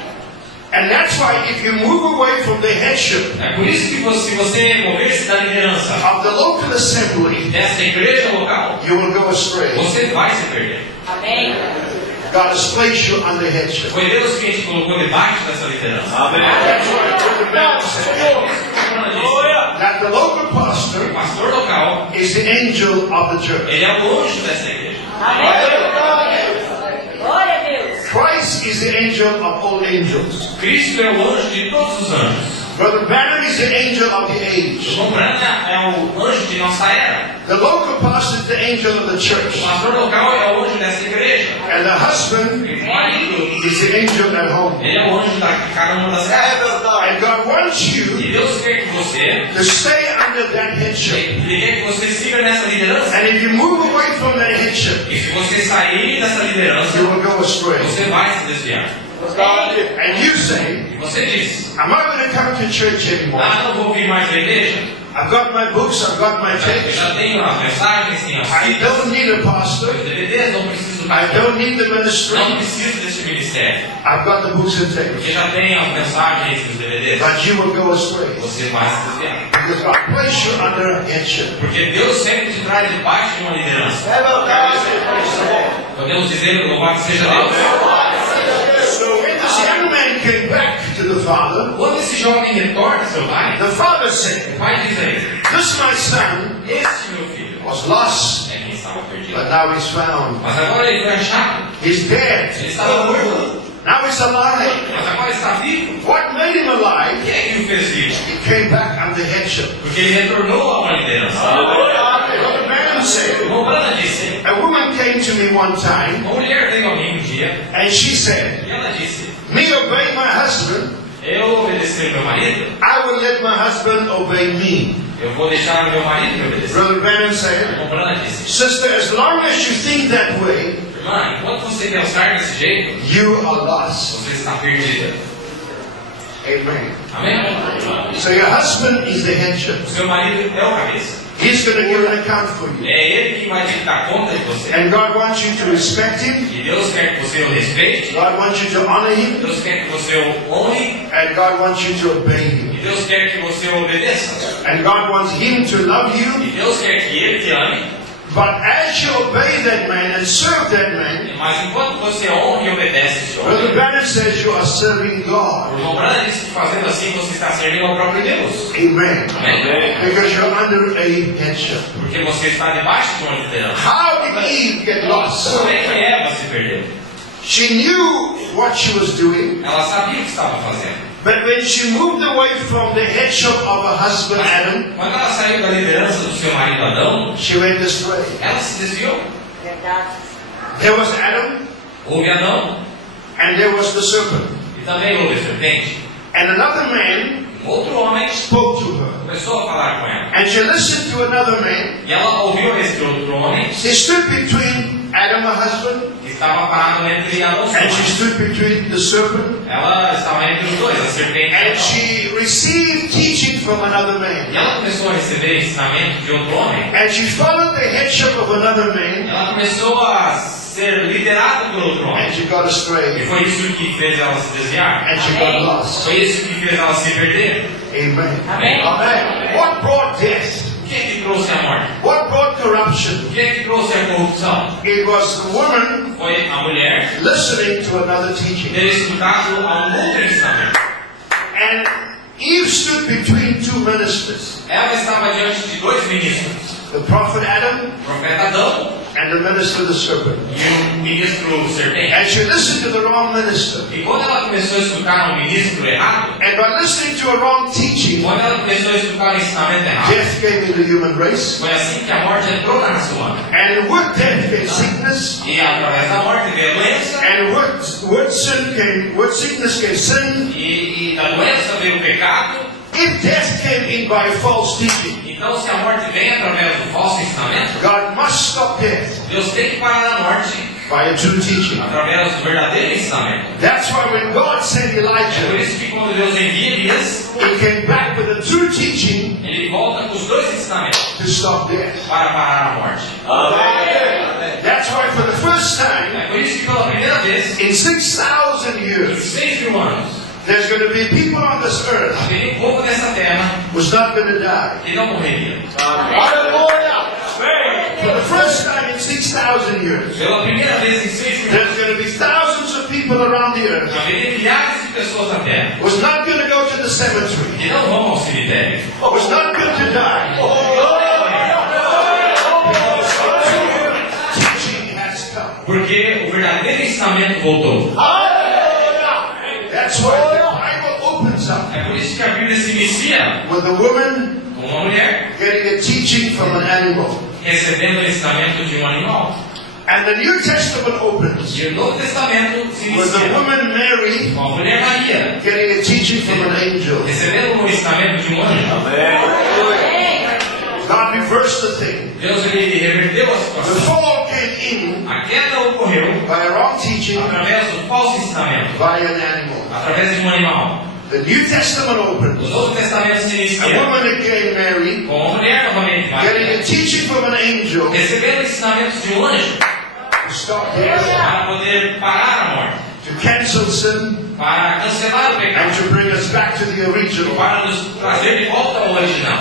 And that's why if you move away from the headship É por isso que se você mover-se da liderança of the local assembly, dessa igreja local, you will go astray. você vai se perder. Amém. God has placed you under headship. Foi Deus quem te colocou debaixo dessa liderança. That's why the Bible says that the local O pastor pastor local, is the angel of the church. ele é o anjo dessa igreja. Amém. Glória a Deus. Christ is the angel of all angels. Cristo é o anjo de todos os anjos. Brother Banner is the angel of the O age. irmão Branham é o anjo de nossa era. The local pastor is the angel of the O church. pastor local é o anjo dessa igreja. And the husband E o marido, is the angel at home. ele é o anjo de cada uma das casas. And God wants you E Deus quer que você, to stay under that headship. Ele quer que você siga nessa liderança. And if you move away from that headship, E se você sair dessa liderança, you will go astray. você vai se desviar. And you say, E você diz: am I going to come to church anymore? não vou vir mais à igreja. I've got my books, I've got my Eu tapes. já tenho as mensagens, tenho as I fitas, don't need a pastor. os DVDs, não preciso I mais. don't need the ministry. Não preciso desse ministério. I've got the books and tapes. Porque já tenho as mensagens e os DVDs. But you will go astray. Você vai se desviar. Because God placed you under headship. Porque Deus sempre te traz debaixo de uma liderança. Podemos dizer, louvado seja Deus. So when this young man came back to the father, Quando esse jovem retorna ao seu pai, the father said, o pai diz a ele: this my son Este meu filho was lost, é quem estava perdido. but now he's found. Mas agora ele foi achado. He's dead. Ele estava morto. Now he's alive. Mas agora está vivo. What made him O alive? que é que o fez vivo? He came back under headship. Porque ele retornou a uma liderança. Brother Branham O said, irmão Branham disse: a woman came to me one time uma mulher veio a mim um dia and she said, e ela disse: me obey my husband, eu obedeci meu marido, I will let my husband obey me. eu vou deixar meu marido me obedecer. Brother Branham O said, irmão Branham disse: sister, as long as you think that way, irmã, enquanto você pensar desse jeito, you are lost. você está perdida. Amen. Amém? So your husband is the headship. O seu marido é o cabeça. He's going to give an account for you. É ele que vai te dar conta de você. And God wants you to respect him. E Deus quer que você o respeite. God wants you to honor him. Deus quer que você o honre. And God wants you to obey him. E Deus quer que você o obedeça. And God wants him to love you. E Deus quer que ele te ame. But as you obey that man and serve that man, Mas enquanto você honra e obedece esse Brother homem, Banner says you are serving o God. irmão Branham disse que fazendo assim você está servindo ao próprio Deus. Amen. Amém? Because you're under a headship. Porque você está debaixo de uma liderança. How did Eve get lost? Como é que Eva se perdeu? She knew what she was doing, Ela sabia o que estava fazendo. but when she moved away from the headship of her husband Adam, Quando ela saiu da liderança do seu marido Adão, she went astray. ela se desviou. Verdade. There was Adam, Houve Adão and there was the serpent. e também houve a serpente. And another man Outro homem spoke to her. começou a falar com ela. And she listened to another man. E ela ouviu esse outro homem He stood between Adam, her husband, que estava parado entre Adão e and she seu stood between the serpent. Ela estava entre os dois, a serpente e And Adão. she received teaching from another E man. ela começou a receber ensinamento de outro homem. And she followed the headship of another man. Ela começou a ser liderada por outro homem. And she got E astray. foi isso que fez ela se desviar. And she got lost. Foi isso que fez ela se perder. Amen. Amém. Amen. What brought death? O que é que trouxe a morte? What brought corruption? O que é que trouxe a corrupção? It was the woman Foi a mulher listening to another teaching. ter escutado a um outro ensinamento. And Eve stood between two ministers, Ela estava diante de dois ministros, the prophet Adam o profeta Adão and the minister the serpent. e o ministro serpente. And she listened to the wrong minister. E quando ela começou a escutar um ministro errado, And by listening to a wrong teaching, quando ela começou a escutar um ensinamento errado, death came into the human race. foi assim que a morte entrou na raça humana. And with death came sickness. E através da morte veio a doença, And with sickness came sin. e da doença veio o pecado. If death came in by false teaching, Então, se a morte vem através do falso ensinamento, God must stop death Deus tem que parar a morte by a true teaching. através do verdadeiro ensinamento. That's why when God sent É por Elijah, isso que quando Deus envia Elias, he came back with a true teaching ele volta com os dois ensinamentos to stop death. para parar a morte. That's why for the first time É por isso que pela primeira vez, in 6,000 em years, 6.000 anos, there's going to be people on this earth haveria um povo nessa terra who's not going to die. que não morreria. For the first time in 6,000 years, Pela primeira vez em 6.000 anos, there's going to be thousands of people around the earth haveria milhares de pessoas na terra who's not going to go to the cemetery, que não vão ao cemitério. who's not going to die. Teaching has come. Porque o verdadeiro ensinamento voltou. That's why the Bible opens up É por isso que a Bíblia se inicia with a woman com uma mulher getting a teaching from an animal. recebendo o ensinamento de um animal. And the New Testament opens E o Novo Testamento se with the inicia woman Mary com a mulher Maria getting a teaching from an angel. recebendo o ensinamento de um anjo. Amém. God reversed the thing. Deus ele reverteu a The situação. fall came in A queda ocorreu by a wrong teaching através do falso ensinamento, by an animal. através de um animal. The New Testament O opens. Novo Testamento se A inicia woman again, Mary, com a mulher novamente getting Maria a teaching from an angel recebendo ensinamentos de um anjo to stop death, para poder parar a morte, to cancel sin, para cancelar o and pecado, to bring us back to the original. para nos trazer de volta ao original.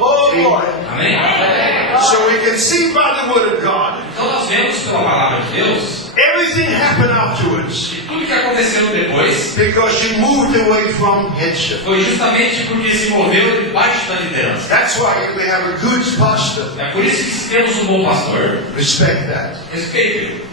Amen. Amém? So we can see by the Word of God, Então nós vemos pela palavra de Deus everything happened afterwards que tudo que aconteceu depois because she moved away from headship. foi justamente porque se moveu debaixo da liderança. That's why if we have a good pastor, É por isso que se temos um bom pastor, respect that. respeite-o,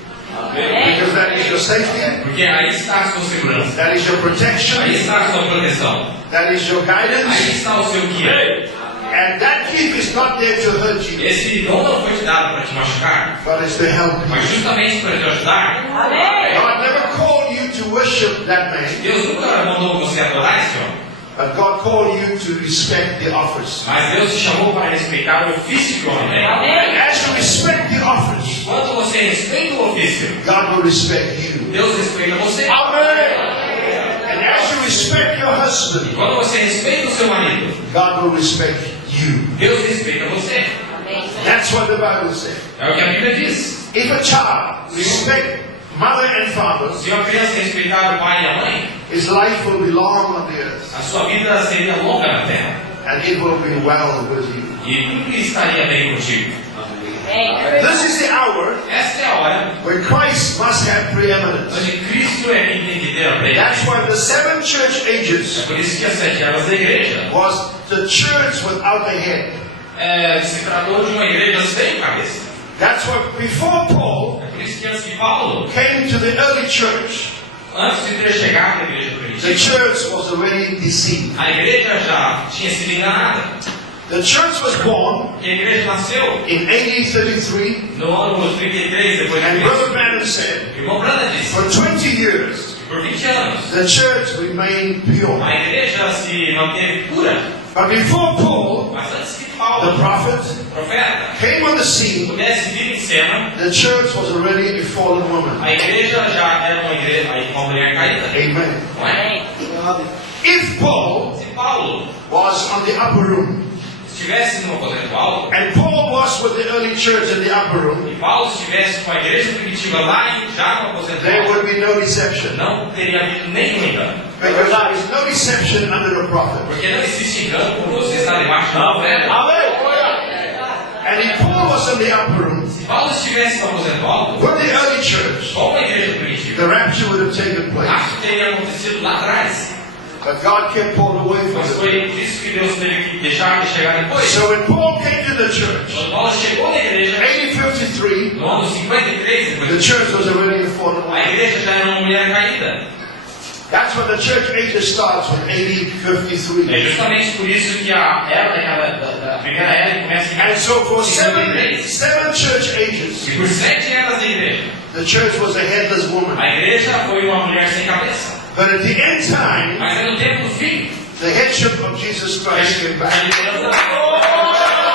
Because that is your safety, porque aí está a sua segurança, that is your protection, aí está a sua proteção, that is your aí guidance, está o seu guia. and that gift is not there to hurt you, Esse dom não foi te dado para te machucar, but it's to help mas you. justamente para te ajudar. Amém. God never called you to worship that man, Deus nunca mandou você adorar esse homem, but God called you to respect the office. mas Deus te chamou para respeitar o ofício que o homem tem. Amém. As you respect the office, Quando você respeita o ofício, God will respect you. Deus respeita você. And as you respect your husband, Quando você respeita o seu marido, God will respect you. Deus respeita você. Amém. That's what the Bible says. É o que a Bíblia diz. If a child respect mother and father, Se uma criança respeitar o pai e a mãe, his life will be long on the earth, a sua vida seria longa na terra. and it will be well with you. E tudo estaria bem contigo. Amém. This is the hour Esta é a hora when Christ must have preeminence. onde Cristo é quem tem que ter a presença. That's why the seven church É ages por isso que as 7 eras da igreja was the church without a head. se tratou de uma igreja sem cabeça. That's why before Paul É por isso que antes que Paulo, came to the early church, antes de ter chegado à igreja the primitiva, church was already deceived. a igreja já tinha sido enganada. The church was born Que a igreja nasceu in AD 33, no ano 33 depois de and Cristo. Brother Branham said, O irmão Branham disse, for 20 years, por 20 anos, the church remained pure. a igreja se manteve pura. But before Paul, Mas antes que the Paulo, prophet, o profeta, came on the scene, pudesse vir em cena, the church was already a fallen woman. a igreja já era uma mulher caída. Amen. Não é? If Paul Se Paulo was on the upper room, estivesse no aposento alto, and Paul was with the early church in the upper room, e Paulo estivesse com a igreja primitiva lá já no aposento there alto, would be no deception. não teria havido nenhum engano. Because there is no deception under a prophet. Porque não existe engano quando você está debaixo de uma profeta. And if Paul was in the upper room Se Paulo estivesse no aposento alto, with the early church, com a igreja primitiva, the rapture would have taken place. acho que teria acontecido lá atrás. But God kept Paul away from Mas it. foi isso que Deus teve que deixar de chegar depois. So when Paul came to the church, Quando Paulo chegou na igreja, 1853, no ano 53 the depois, church was already a fallen a woman. igreja já era uma mulher caída. That's when the church age starts, with AD 53. É justamente por isso que a era da primeira era começa em And so for 53. seven church ages, E por 7 eras da igreja, the church was a headless woman. a igreja foi uma mulher sem cabeça. But at the end time, Mas no tempo do fim, the headship of Jesus Christ came a back. liderança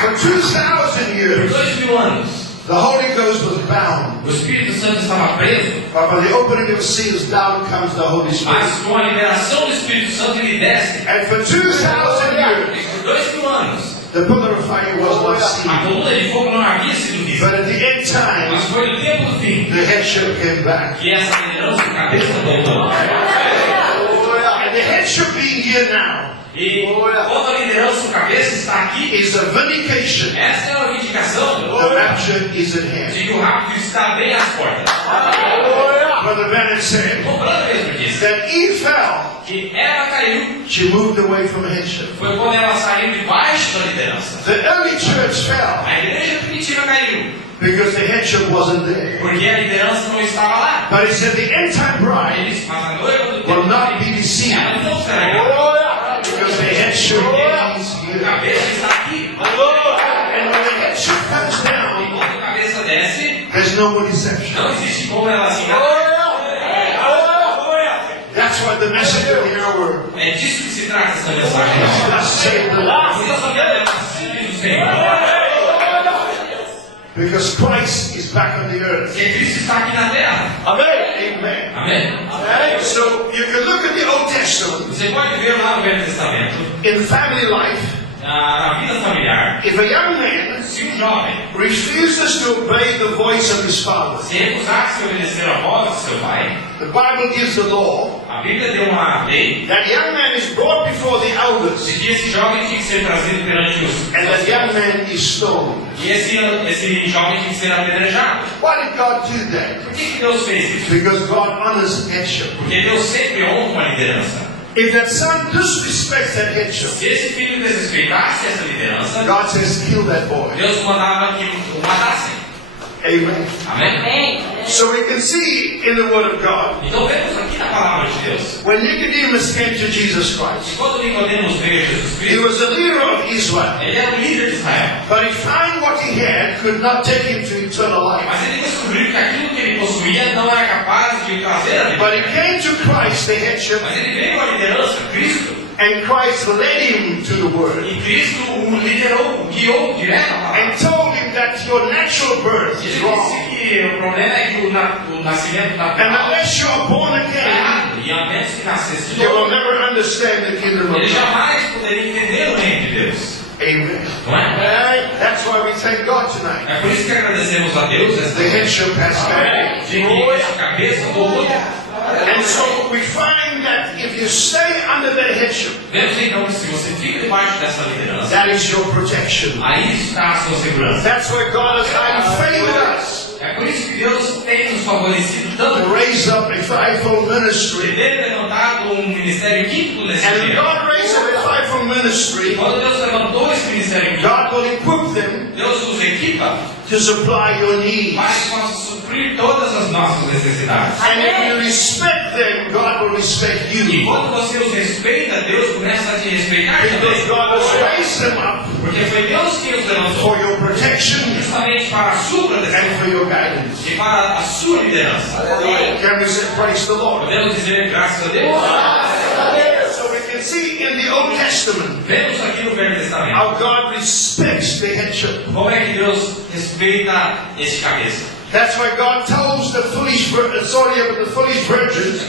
For 2,000 por years, 2000 anos, the Holy Ghost was bound. o Espírito Santo estava preso, But by the opening of seals, down comes the Holy Spirit. mas com a liberação do Espírito Santo ele desce. And for 2,000 years, E por 2000 anos, the pillar of fire was not a seen. coluna de fogo não havia sido vista. But at the end Mas time, foi no tempo do fim the headship came back. que essa liderança de cabeça voltou. And the headship being here now E quando a liderança de cabeça está aqui, is a vindication. essa é a vindicação The rapture is at hand. de que o rápido está bem às portas. Brother Bennett said O Brando mesmo disse that Eve fell. que ela caiu, She moved away from headship. foi quando ela saiu debaixo da liderança. The early church fell A igreja primitiva caiu, because the headship wasn't there. porque a liderança não estava lá. But he said the end time bride Ele disse, mas a noiva do will tempo not be deceived ela não será enganada, because the headship is porque a here. cabeça está aqui. And when the headship comes E down, quando a cabeça desce, there's no more deception. não existe como ela se enganar. That's why the message of the hour É disso que se trata essa mensagem. is thus saith the Lord. Porque essa mulher é uma filha do Senhor. Because Christ is back on the earth. Porque Cristo está aqui na terra. Amen. Amém? So you can look at the Old Testament Você pode ver lá no Velho Testamento, in family life. na vida familiar, If a young man se um jovem refuses to obey the voice of his father, se recusar-se a obedecer a voz do seu pai, the Bible gives the law a Bíblia deu uma lei that young man is brought before the elders de que esse jovem tinha que ser trazido perante os and that young man is stoned. e esse jovem tinha que ser apedrejado. Why did God do that? Por que Deus fez isso? Because God honors headship. Porque Deus sempre honra a liderança. If that son disrespects that headship, Se esse filho desrespeitasse essa liderança, God says, kill that boy. Deus mandava que o matassem. Amen. Amém? Amém. So we can see in the Word of God, Então vemos aqui na palavra de Deus. when Nicodemus came to Jesus E Christ, quando Nicodemos veio Jesus he Cristo, was the leader of Israel, ele era o líder de Israel. but he found what he had could not take him to eternal life. Mas ele descobriu que aquilo que ele possuía não era capaz de trazer a vida. But he came to Christ, the headship, Mas ele veio à liderança, Cristo, and Christ led him to the Word e Cristo o liderou, o guiou direto à palavra. and told him that your natural birth is Ele wrong. disse que o problema é que o nascimento And natural unless you are born é again, errado. E a menos que nascesse de you will novo, never understand the kingdom of ele God. jamais poderia entender o reino de Deus. Amen. Não é? That's why we thank God tonight. É por isso que agradecemos a Deus esta The headship has come. de que essa cabeça voltou. And so we find that if you stay under that headship, Vemos então que se você fica debaixo dessa liderança, that is your protection. aí está a sua segurança. That's why God has highly favored us É por isso que Deus tem nos favorecido to tanto. raise up a fivefold Ele ministry. tem levantado um ministério quinto nesse And dia. God raised up a fivefold ministry. Quando Deus levantou esse ministério quinto, God will equip them Deus os equipa to supply your needs. para que possa suprir todas as nossas necessidades. And if you respect them, God will respect E you. quando você os respeita, Deus começa a te respeitar Because também. God has raised them up Porque foi Deus que os levantou. for your protection Justamente para a sua proteção and for your guidance. e para a sua liderança. Can we say praise the Lord? Podemos dizer graças a Deus. So we can see in the Old Testament Vemos aqui no Velho Testamento how God respects the headship. como é que Deus respeita esse cabeça. That's why God tells the foolish virgins,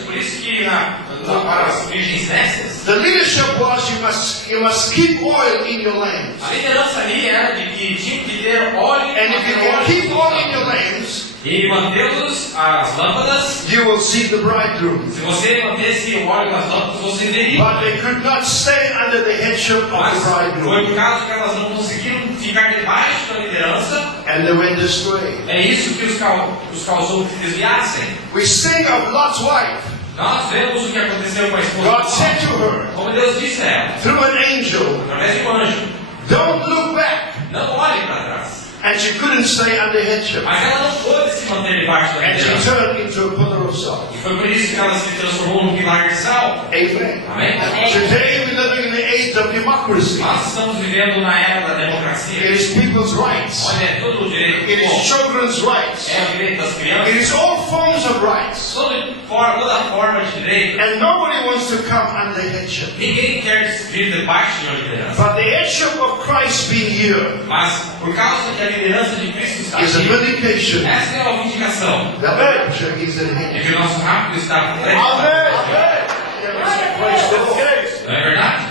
Por isso que para as virgens nécias, the leadership was you must keep oil in your lamps. a liderança ali era de que tinha que ter óleo And if you can keep oil in your lamps, e mantê-los, as lâmpadas. you will see the bridegroom. Se você mantesse o óleo nas lâmpadas, você veria. But they could not stay under the headship of Mas the foi bridegroom. por causa que elas não conseguiram ficar debaixo da liderança. And they went astray. É isso que os causou que desviassem. We sing of Lot's wife. Nós vemos o que aconteceu com a esposa. God de said Ló. to her, Como Deus disse a ela, through an angel, através de um anjo, don't look back. não olhe para trás. And she couldn't stay under headship. Mas ela não pôde se manter debaixo da And she liderança. turned into a pillar of salt. E foi por isso que ela se transformou num pilar de sal. Amen. Amém? Today we're living in the age of democracy. Nós estamos vivendo na era da democracia. It is people's rights. Onde é todo o direito It do is povo. children's rights. É o direito das It crianças. is all forms of rights. Toda forma de direito. And nobody wants to come under headship. Ninguém quer vir debaixo de uma liderança. But the headship of Christ being here Mas, por causa que a liderança de Cristo está is a aqui, vindication essa é uma vindicação that the headship is in de head. que o nosso rápido está por trás. Praise the Lord. Não é verdade?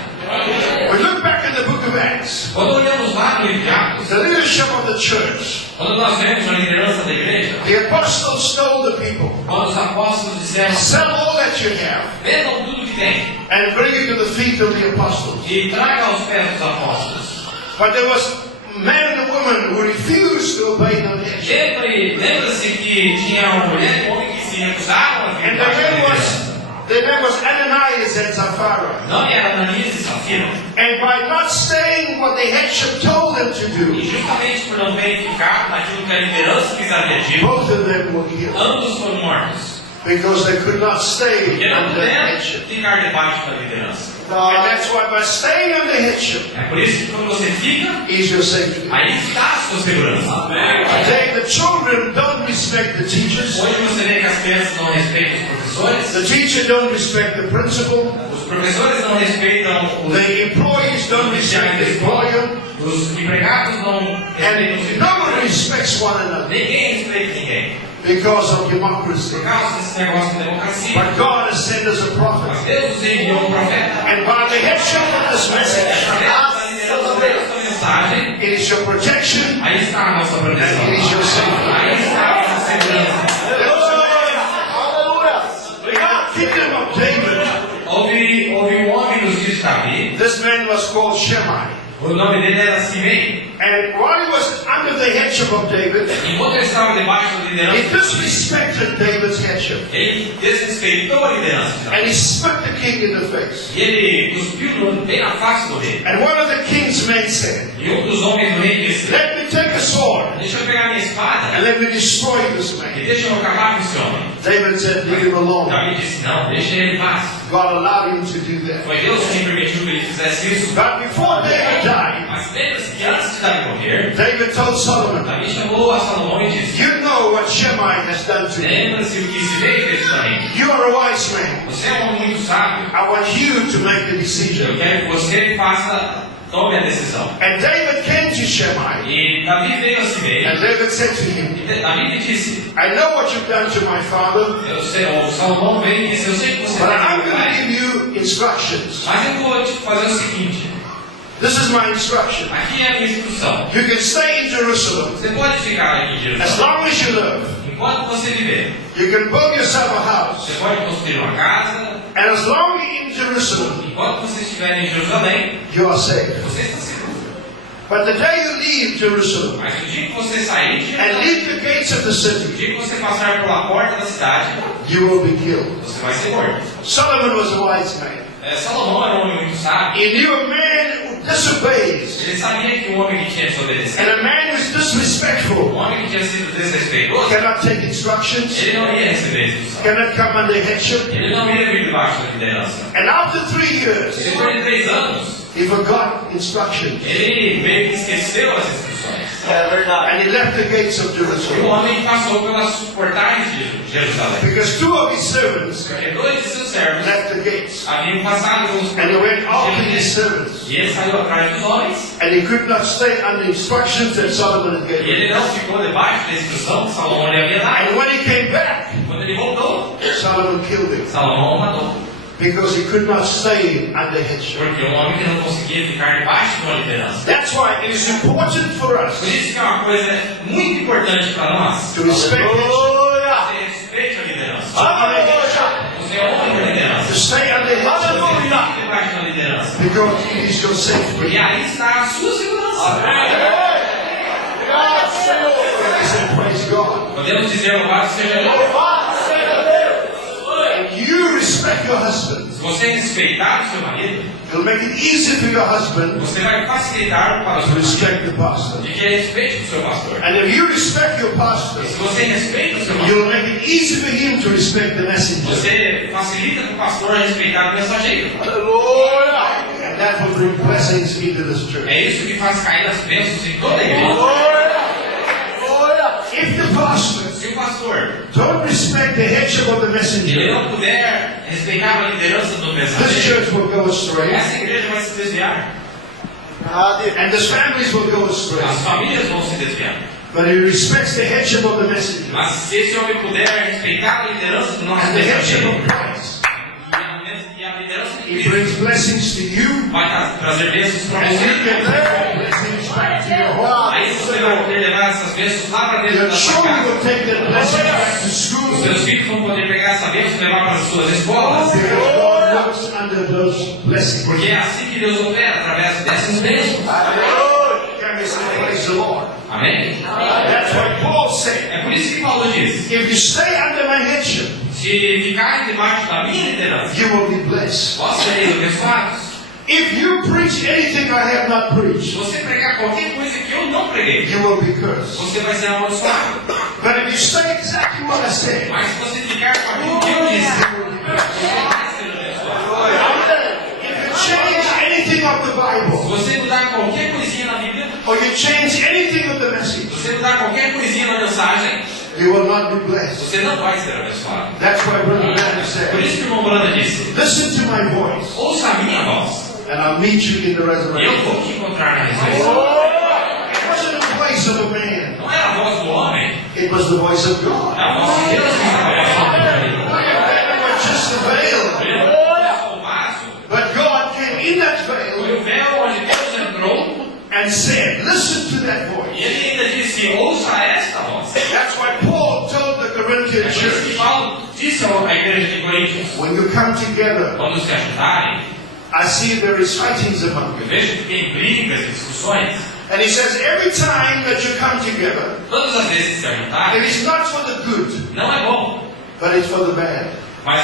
We look back at the book of Acts. Quando olhamos lá no livro de Atos, The leadership of the church. quando nós vemos a liderança da igreja, The apostles told the people, quando os apóstolos disseram, sell all that you have vendam tudo que tem and bring it to the feet of the apostles. e tragam aos pés dos apóstolos. But there was men and women who refused to obey the headship. Lembra-se que tinha uma mulher e um homem que se recusaram a vir And debaixo da liderança. the name was Ananias and Sapphira. Não era Ananias e Safira. And by not staying what the headship told them to E do, justamente por não verificar naquilo que a liderança lhes havia dito, both of them were killed. ambos foram mortos. Because they could not stay Porque não under the puderam headship. ficar debaixo da liderança. And that's why by staying under headship É por isso que quando você fica, is your safety. aí está a sua segurança. Today the children don't respect the teachers. Hoje você vê que as crianças não respeitam os professores, The teacher don't respect the principal. os professores não respeitam The employees don't respect the employer. os empregados não respeitam os And no one respects one another Ninguém respeita ninguém. because of democracy. Por causa desse negócio de democracia. But God has sent us a Mas prophet. Deus nos enviou um profeta. And by the headship of this message, Essa mensagem, it is your protection. aí está a nossa proteção. It is your safety. Aí está a nossa segurança. The kingdom of David. Houve um homem nos dias de Davi. This man was called Shemai. O nome dele era Simei. And while he was under the headship of David, Enquanto ele estava debaixo da he liderança, disrespected David's headship. ele desrespeitou a liderança de Davi. And he spit the king in the face. E ele cuspiu bem na face do rei. And one of the king's men said, E um dos homens do rei disse: let me take a sword deixa eu pegar minha espada and let me destroy this e man. deixa eu acabar com esse homem. David said, leave him alone. Davi disse: não, deixa ele em paz. God allowed him to do that. Foi Deus quem permitiu que ele fizesse isso. But before David died, Mas lembra-se que antes de Davi morrer, David told Solomon, Davi chamou a Salomão e disse: you know what Shemai has done to me. lembra-se o que Simei fez também. You are a wise man. Você é um homem muito sábio. I want you to make the Eu decision. quero que você tome a decisão. And David came to Shemai. E Davi veio a Simei. And David said to him, E Davi lhe disse: I know what you've done to my father, eu sei, o Salomão veio e disse: eu sei que você but fez I'm meu going to pai, give you instructions. mas eu vou te fazer o seguinte: This is my instruction. aqui é a minha instrução. You can stay in Jerusalem Você pode ficar aqui em as Jerusalém long as you live. enquanto você viver. You can build yourself a house. Você pode construir uma casa. And as long as in Jerusalem, Enquanto você estiver em Jerusalém, you are safe. você está seguro. But the day you leave Jerusalem Mas o dia que você sair de and Jerusalém, leave the gates of the o city, dia que você passar pela porta da cidade, you will be killed. você vai ser morto. Solomon was a wise man. Salomão era um homem muito sábio. He knew a man who disobeys Ele sabia que um homem que tinha desobedecido, and a man who's um disrespectful homem que tinha sido desrespeitoso, cannot take instructions, ele não ia receber instrução. cannot come under headship. Ele não ia vir debaixo da liderança. And after 3 years, Depois de 3 anos, he forgot instructions ele meio que esqueceu as instruções. and he left the gates of E o Jerusalem homem passou pelas portais de Jerusalém. because 2 of his servants Porque 2 de seus servos left the gates haviam passado pelos and he went after his portais. servants E ele saiu atrás dos homens. and he could not stay under instructions that Solomon had E given. ele não ficou debaixo da instrução que Salomão lhe havia dado. And when he came back, Quando ele voltou, Solomon killed him Salomão o matou. because he could not stay under headship. Porque um homem que não conseguia ficar debaixo de uma liderança. That's why it is important for Por us isso que é uma coisa muito importante para nós. to respect headship, Você respeite a liderança. Você honra a liderança. to stay under headship, Fique debaixo da liderança. because it is your safety. Porque aí está a sua segurança. I said, praise God. Podemos dizer louvado seja Deus. And you respect your husband. Se você respeitar o seu marido, It'll make it easy for your husband você vai facilitar para o to seu marido respect the pastor. de que ele respeite o seu pastor. And if you respect your pastor, E se você respeita o seu pastor, you'll make it easy for him to respect the messenger. você facilita para o pastor a respeitar o mensageiro. And that will bring blessings into this church. É isso que faz cair as bênçãos em toda a igreja. If the pastor Se o pastor don't respect the headship of the ele messenger, não puder respeitar a liderança do this mensageiro, church will go astray, essa igreja vai se desviar. and the families will go astray. As famílias vão se desviar. But he respects the headship of the messenger Mas se esse homem puder respeitar a liderança do nosso and the headship mensageiro, of Christ. e a liderança de He Cristo brings blessings to you, vai trazer bênçãos para and you can você. bring blessings back to your home. Aí você vai poder levar essas bênçãos lá para dentro Your da sua children casa. will take that blessing back to Os school seus filhos vão poder pegar essa bênção e levar para as suas escolas. because God works under those blessings. Porque é assim que Deus opera, através dessas bênçãos. Can we say praise the Lord? Amém? That's what Paul said. É por isso que Paulo diz: If you stay under my headship, se ficarem debaixo da minha liderança, you will be blessed. vós sereis abençoados. If you preach anything I have not Se preached, você pregar qualquer coisa que eu não preguei, you will be cursed. você vai ser amaldiçoado. But if you say exactly what I said, Mas se você ficar com aquilo que eu disse, você vai ser abençoado. if you change anything of the Se Bible, você mudar qualquer coisinha na Bíblia, or you change anything of the message, se você mudar qualquer coisinha na mensagem, you will not be blessed. você não vai ser abençoado. That's why Brother Branham Por said, isso que o irmão Branda disse: listen to my voice, ouça a minha voz, and I'll meet you in the e eu resurrection. vou te encontrar na ressurreição. It wasn't the voice of a man, Não era a voz do homem, it was the voice of God. era a voz de Deus que estava falando. It was just a veil, Ele não o vaso, but God came in that veil foi o véu onde Deus entrou, and said, listen to that e voice. ele ainda disse: ouça esta voz. That's why Paul told the Corinthian É por isso que church, Paulo disse à igreja de Coríntios: when you come together, quando se ajuntarem, I see there is fightings among eu you. vejo que tem brigas e discussões. And he says, every time that you come together, Todas as vezes que se it ajuntarem, is not for the good, não é bom, but it's for the bad. mas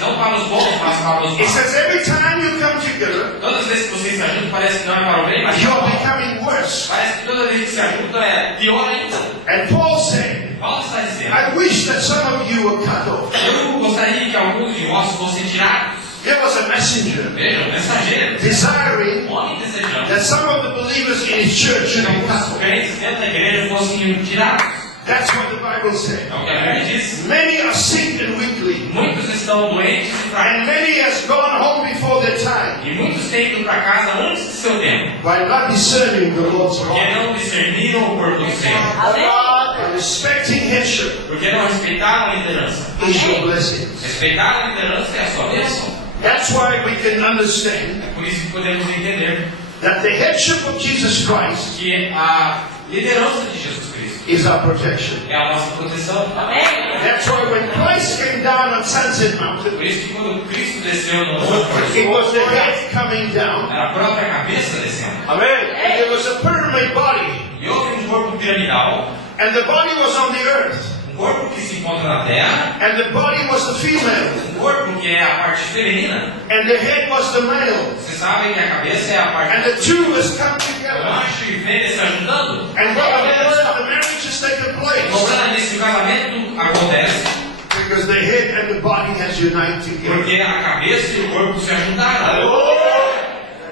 não para os bons, mas para os He maus. says, every time you come together, Todas as vezes que vocês se ajuntam, parece que não é para o bem, mas you para o are mal. becoming worse. Parece que toda vez que se ajuntam é pior ainda. And Paul said, Paulo está dizendo: I wish that some of you were cut off. eu gostaria que alguns de vós fossem tirados. There was a messenger Veja, um mensageiro, desiring um homem desejando that some of the believers in his church should que be cut alguns off. crentes dentro da igreja fossem tirados. That's what the Bible said. É o que a Bíblia diz. Many are sick and weakly, Muitos estão doentes e fracos. and many has gone home before their time E muitos têm ido para casa antes de seu tempo, by not discerning the Lord's porque heart, não discerniram o corpo do Senhor, by respecting headship porque não respeitaram a liderança. is your blessings. Respeitar a liderança é a sua bênção. That's why we can understand É por isso que podemos entender that the headship of Jesus Christ que a liderança de Jesus Cristo is our protection. é a nossa proteção. Amém. That's why when Christ came down on Sunset Mountain, Por isso que quando Cristo desceu no monte, it was the head coming down. era a própria cabeça descendo. Amen. And there was a pyramid body, E houve corpo piramidal, and the body was on the earth, corpo que se encontra na terra, and the body was the female, corpo que é a parte feminina. and the head was the male, Vocês sabem que a cabeça é a parte and the two was come together. macho e fêmea se ajudando. And what the marriage is taking place Mostrando nesse casamento acontece because the head and the body has united together. porque a cabeça e o corpo se ajuntaram.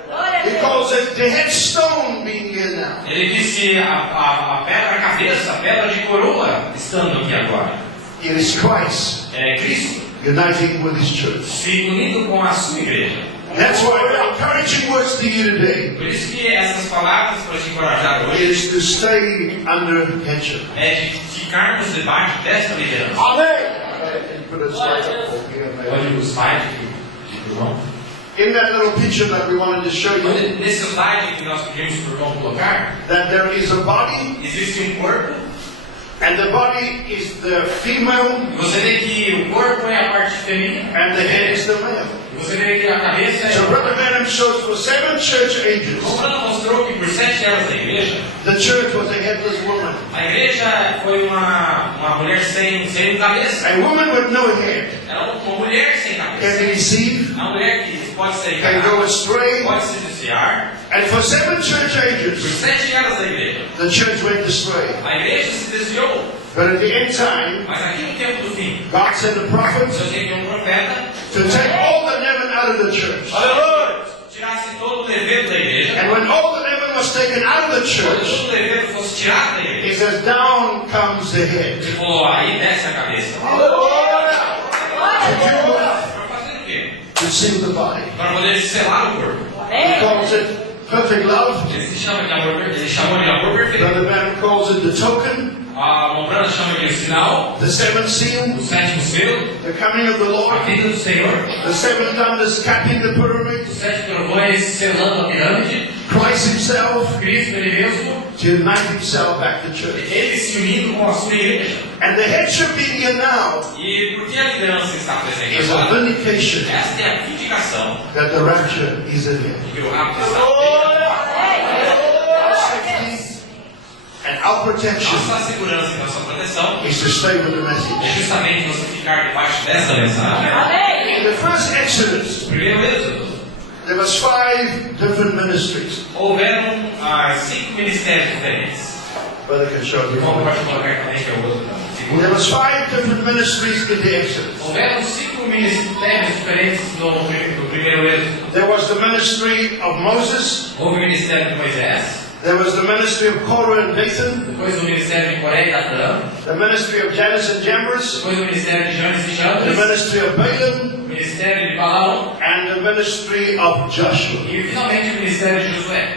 Glória a He Deus. calls it the headstone being here now. Ele disse a pedra, a cabeça, a pedra de coroa, estando aqui agora. It is Christ É Cristo uniting with His church. se unindo com a sua igreja. That's why the encouraging words to you today Por isso que essas palavras para te encorajar hoje is to stay under headship. é de ficarmos debaixo desta liderança. Amen. Put a slide up over here, maybe. Olha o slide que o João. In that little picture that we wanted to show you, Nesse slide que nós pedimos para o João colocar, that there is a body, existe um corpo. and the body is the female, E você vê que o corpo é a parte feminina. and the head is the male. E você vê que a cabeça é. So Brother Branham shows for 7 church ages, O Bruno mostrou que por 7 anos da igreja, the church was a headless woman. a igreja foi uma mulher sem cabeça. A woman with no head Era uma mulher sem can cabeça. deceive, Uma mulher que pode ser can go enganada, astray, pode se desviar. and for 7 church Por ages, 7 anos da igreja, the church went astray. a igreja se desviou. But at the end time, Mas aqui no tempo do fim, God sent a prophet Deus enviou um profeta to take all the leaven out of the church. tirasse todo o levedo da igreja. And when all the leaven was taken out of the Quando church, todo o levedo fosse tirado da it igreja, says, down comes the head. ele falou, aí desce a cabeça. Para fazer o quê? To seal the body. Para poder selar o corpo. He Amém. calls it perfect love. Ele chamou de amor perfeito. Brother Branham calls it the token, A Mombrana chama de o sinal, the 7th seal, o 7º selo, the coming of the a Lord, vinda do Senhor, the 7 thunders capping the pyramid, os 7 trovões selando a pirâmide, Christ Himself Cristo ele mesmo, to unite Himself back to church. ele se unindo com a sua igreja. And the headship being here now E por que a liderança está presente is a agora? vindication Esta é a vindicação that the rapture is at hand. que o rapto está presente. And our protection Nossa segurança e nossa proteção is to stay with the é message. justamente você ficar debaixo dessa mensagem. Amém. In the first Exodus, Primeiro êxodo, there was 5 different ministries. houveram 5 ministérios diferentes. Brother can show O you. João pode colocar também que é o outro. There was 5 different ministries in the Exodus. Houveram 5 ministérios diferentes no primeiro êxodo. There was the ministry of Moses. Houve o ministério de Moisés, There was the ministry of Korah and Dathan. depois o ministério de Coré e Datã, The ministry of Jannes and Jambres. depois o ministério de Janes e The Jambres, ministry of Balaam. o ministério de Balaão And the ministry of Joshua. e finalmente o ministério de Josué.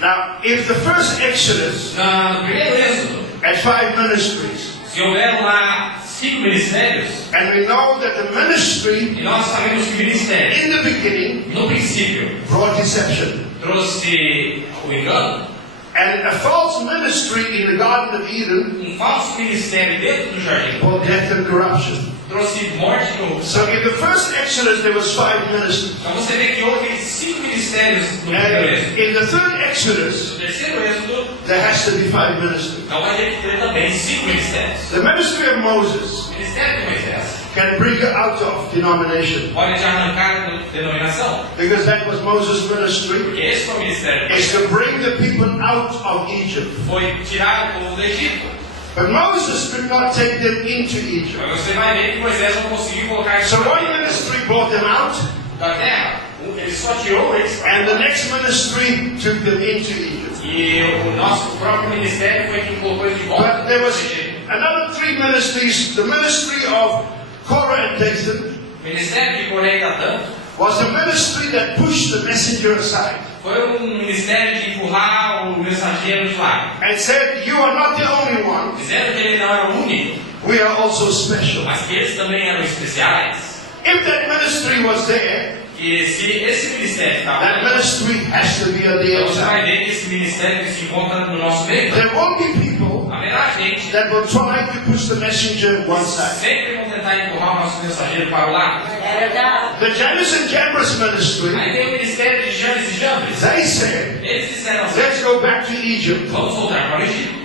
Now, if the first Exodus No primeiro êxodo, had 5 ministries, se houveram lá 5 ministérios, and we know that the ministry e nós sabemos que o ministério, in the beginning no princípio, brought deception, trouxe o engano, and a false ministry in the Garden of Eden falso ministério dentro do jardim, brought death and corruption. trouxe morte e corrupção. So in the first Exodus there was 5 ministries. Então você vê que houve 5 ministérios no primeiro And êxodo. in the third Exodus No terceiro êxodo, there has to be 5 ministries. então vai ter que ter também 5 ministérios. The ministry of Moses O ministério de Moisés can bring you out of denomination, pode te arrancar da denominação, because that was Moses' ministry, porque esse foi o ministério de is Moisés. to bring the people out of Egypt. Foi tirar o povo do Egito. But Moses could not take them into Egypt. Mas você vai ver que Moisés não conseguiu colocar eles So one ministry brought them out, da terra. Ele só tirou eles. and the next ministry took them into Egypt. E o nosso próprio ministério foi quem colocou eles de volta. But there was do Egito. another 3 ministries. The ministry of Korah and Dathan O ministério de Coré e Datã was a ministry that pushed the messenger aside foi um ministério de empurrar o mensageiro de lado, and said, "You are not the only one. dizendo que ele não era o único, We are also special." mas que eles também eram especiais. If that ministry was there, Que se esse ministério estava that ali, ministry has to be on the então você vai outside. ver que esse ministério que se encontra no nosso meio. There won't be people Haverá that will try to push the messenger one side. Sempre vão tentar empurrar o nosso mensageiro para o lado. É verdade. The Janus and Jambres ministry, Aí tem o ministério de Janes e Jambres. they said, Eles disseram assim, let's go back to Egypt. vamos voltar para o Egito.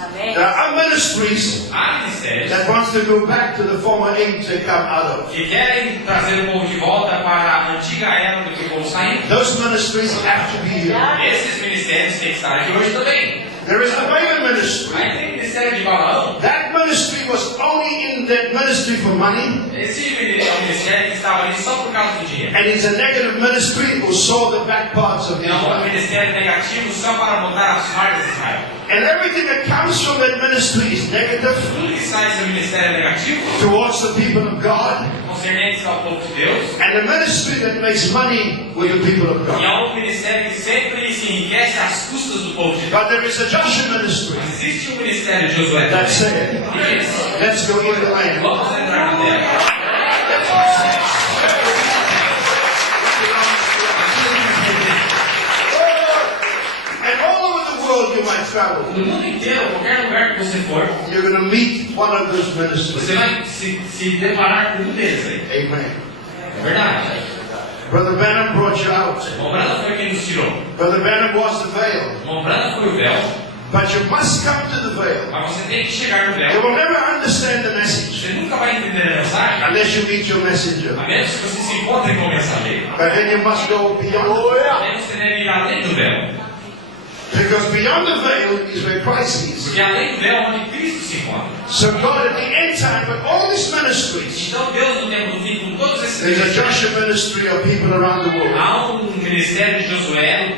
Amém. There are ministries Há ministérios that wants to go back to the former age they come out of. que querem trazer o povo de volta para a antiga era do que o povo saiu. Those ministries have to be here. Esses ministérios têm que estar aqui hoje também. There is the Balaam ministry. Aí tem o ministério de Balaão. That ministry was only in that ministry for money, Esse é um ministério que estava ali só por causa do dinheiro. and it's a negative ministry who saw the back parts of É um Israel. ministério negativo só para mudar as marcas de Israel. And everything that comes from that ministry is negative Tudo que sai do ministério negativo, towards the people of God, concernentes ao povo de Deus, and the ministry that makes money with the people of e God. é um ministério que sempre se enriquece às custas do povo de Deus. But there is a Joshua ministry Existe um ministério de Josué that também. said, E isso, let's go into the land. vamos entrar na terra. And all over the world you might travel. No mundo inteiro, qualquer lugar que você for, You're going to meet one of those ministries. você vai se deparar com um deles aí. Amen. É verdade. Brother Branham brought you out. O Mombrana foi quem nos tirou. Brother Branham was the veil. O Mombrana foi o véu, But you must come to the veil. mas você tem que chegar no You véu. will never understand the message Você nunca vai entender a mensagem, unless you meet your messenger. a menos que você se encontre com o mensageiro. But then you must go beyond. A menos que você deve ir além do véu. Because beyond the veil is where Christ is. Porque além do véu é onde Cristo se encontra. So God at the end time, with all these ministries, Então Deus no tempo do fim, com todos esses there's a ministérios, Joshua ministry of people around the world. há um ministério de Josué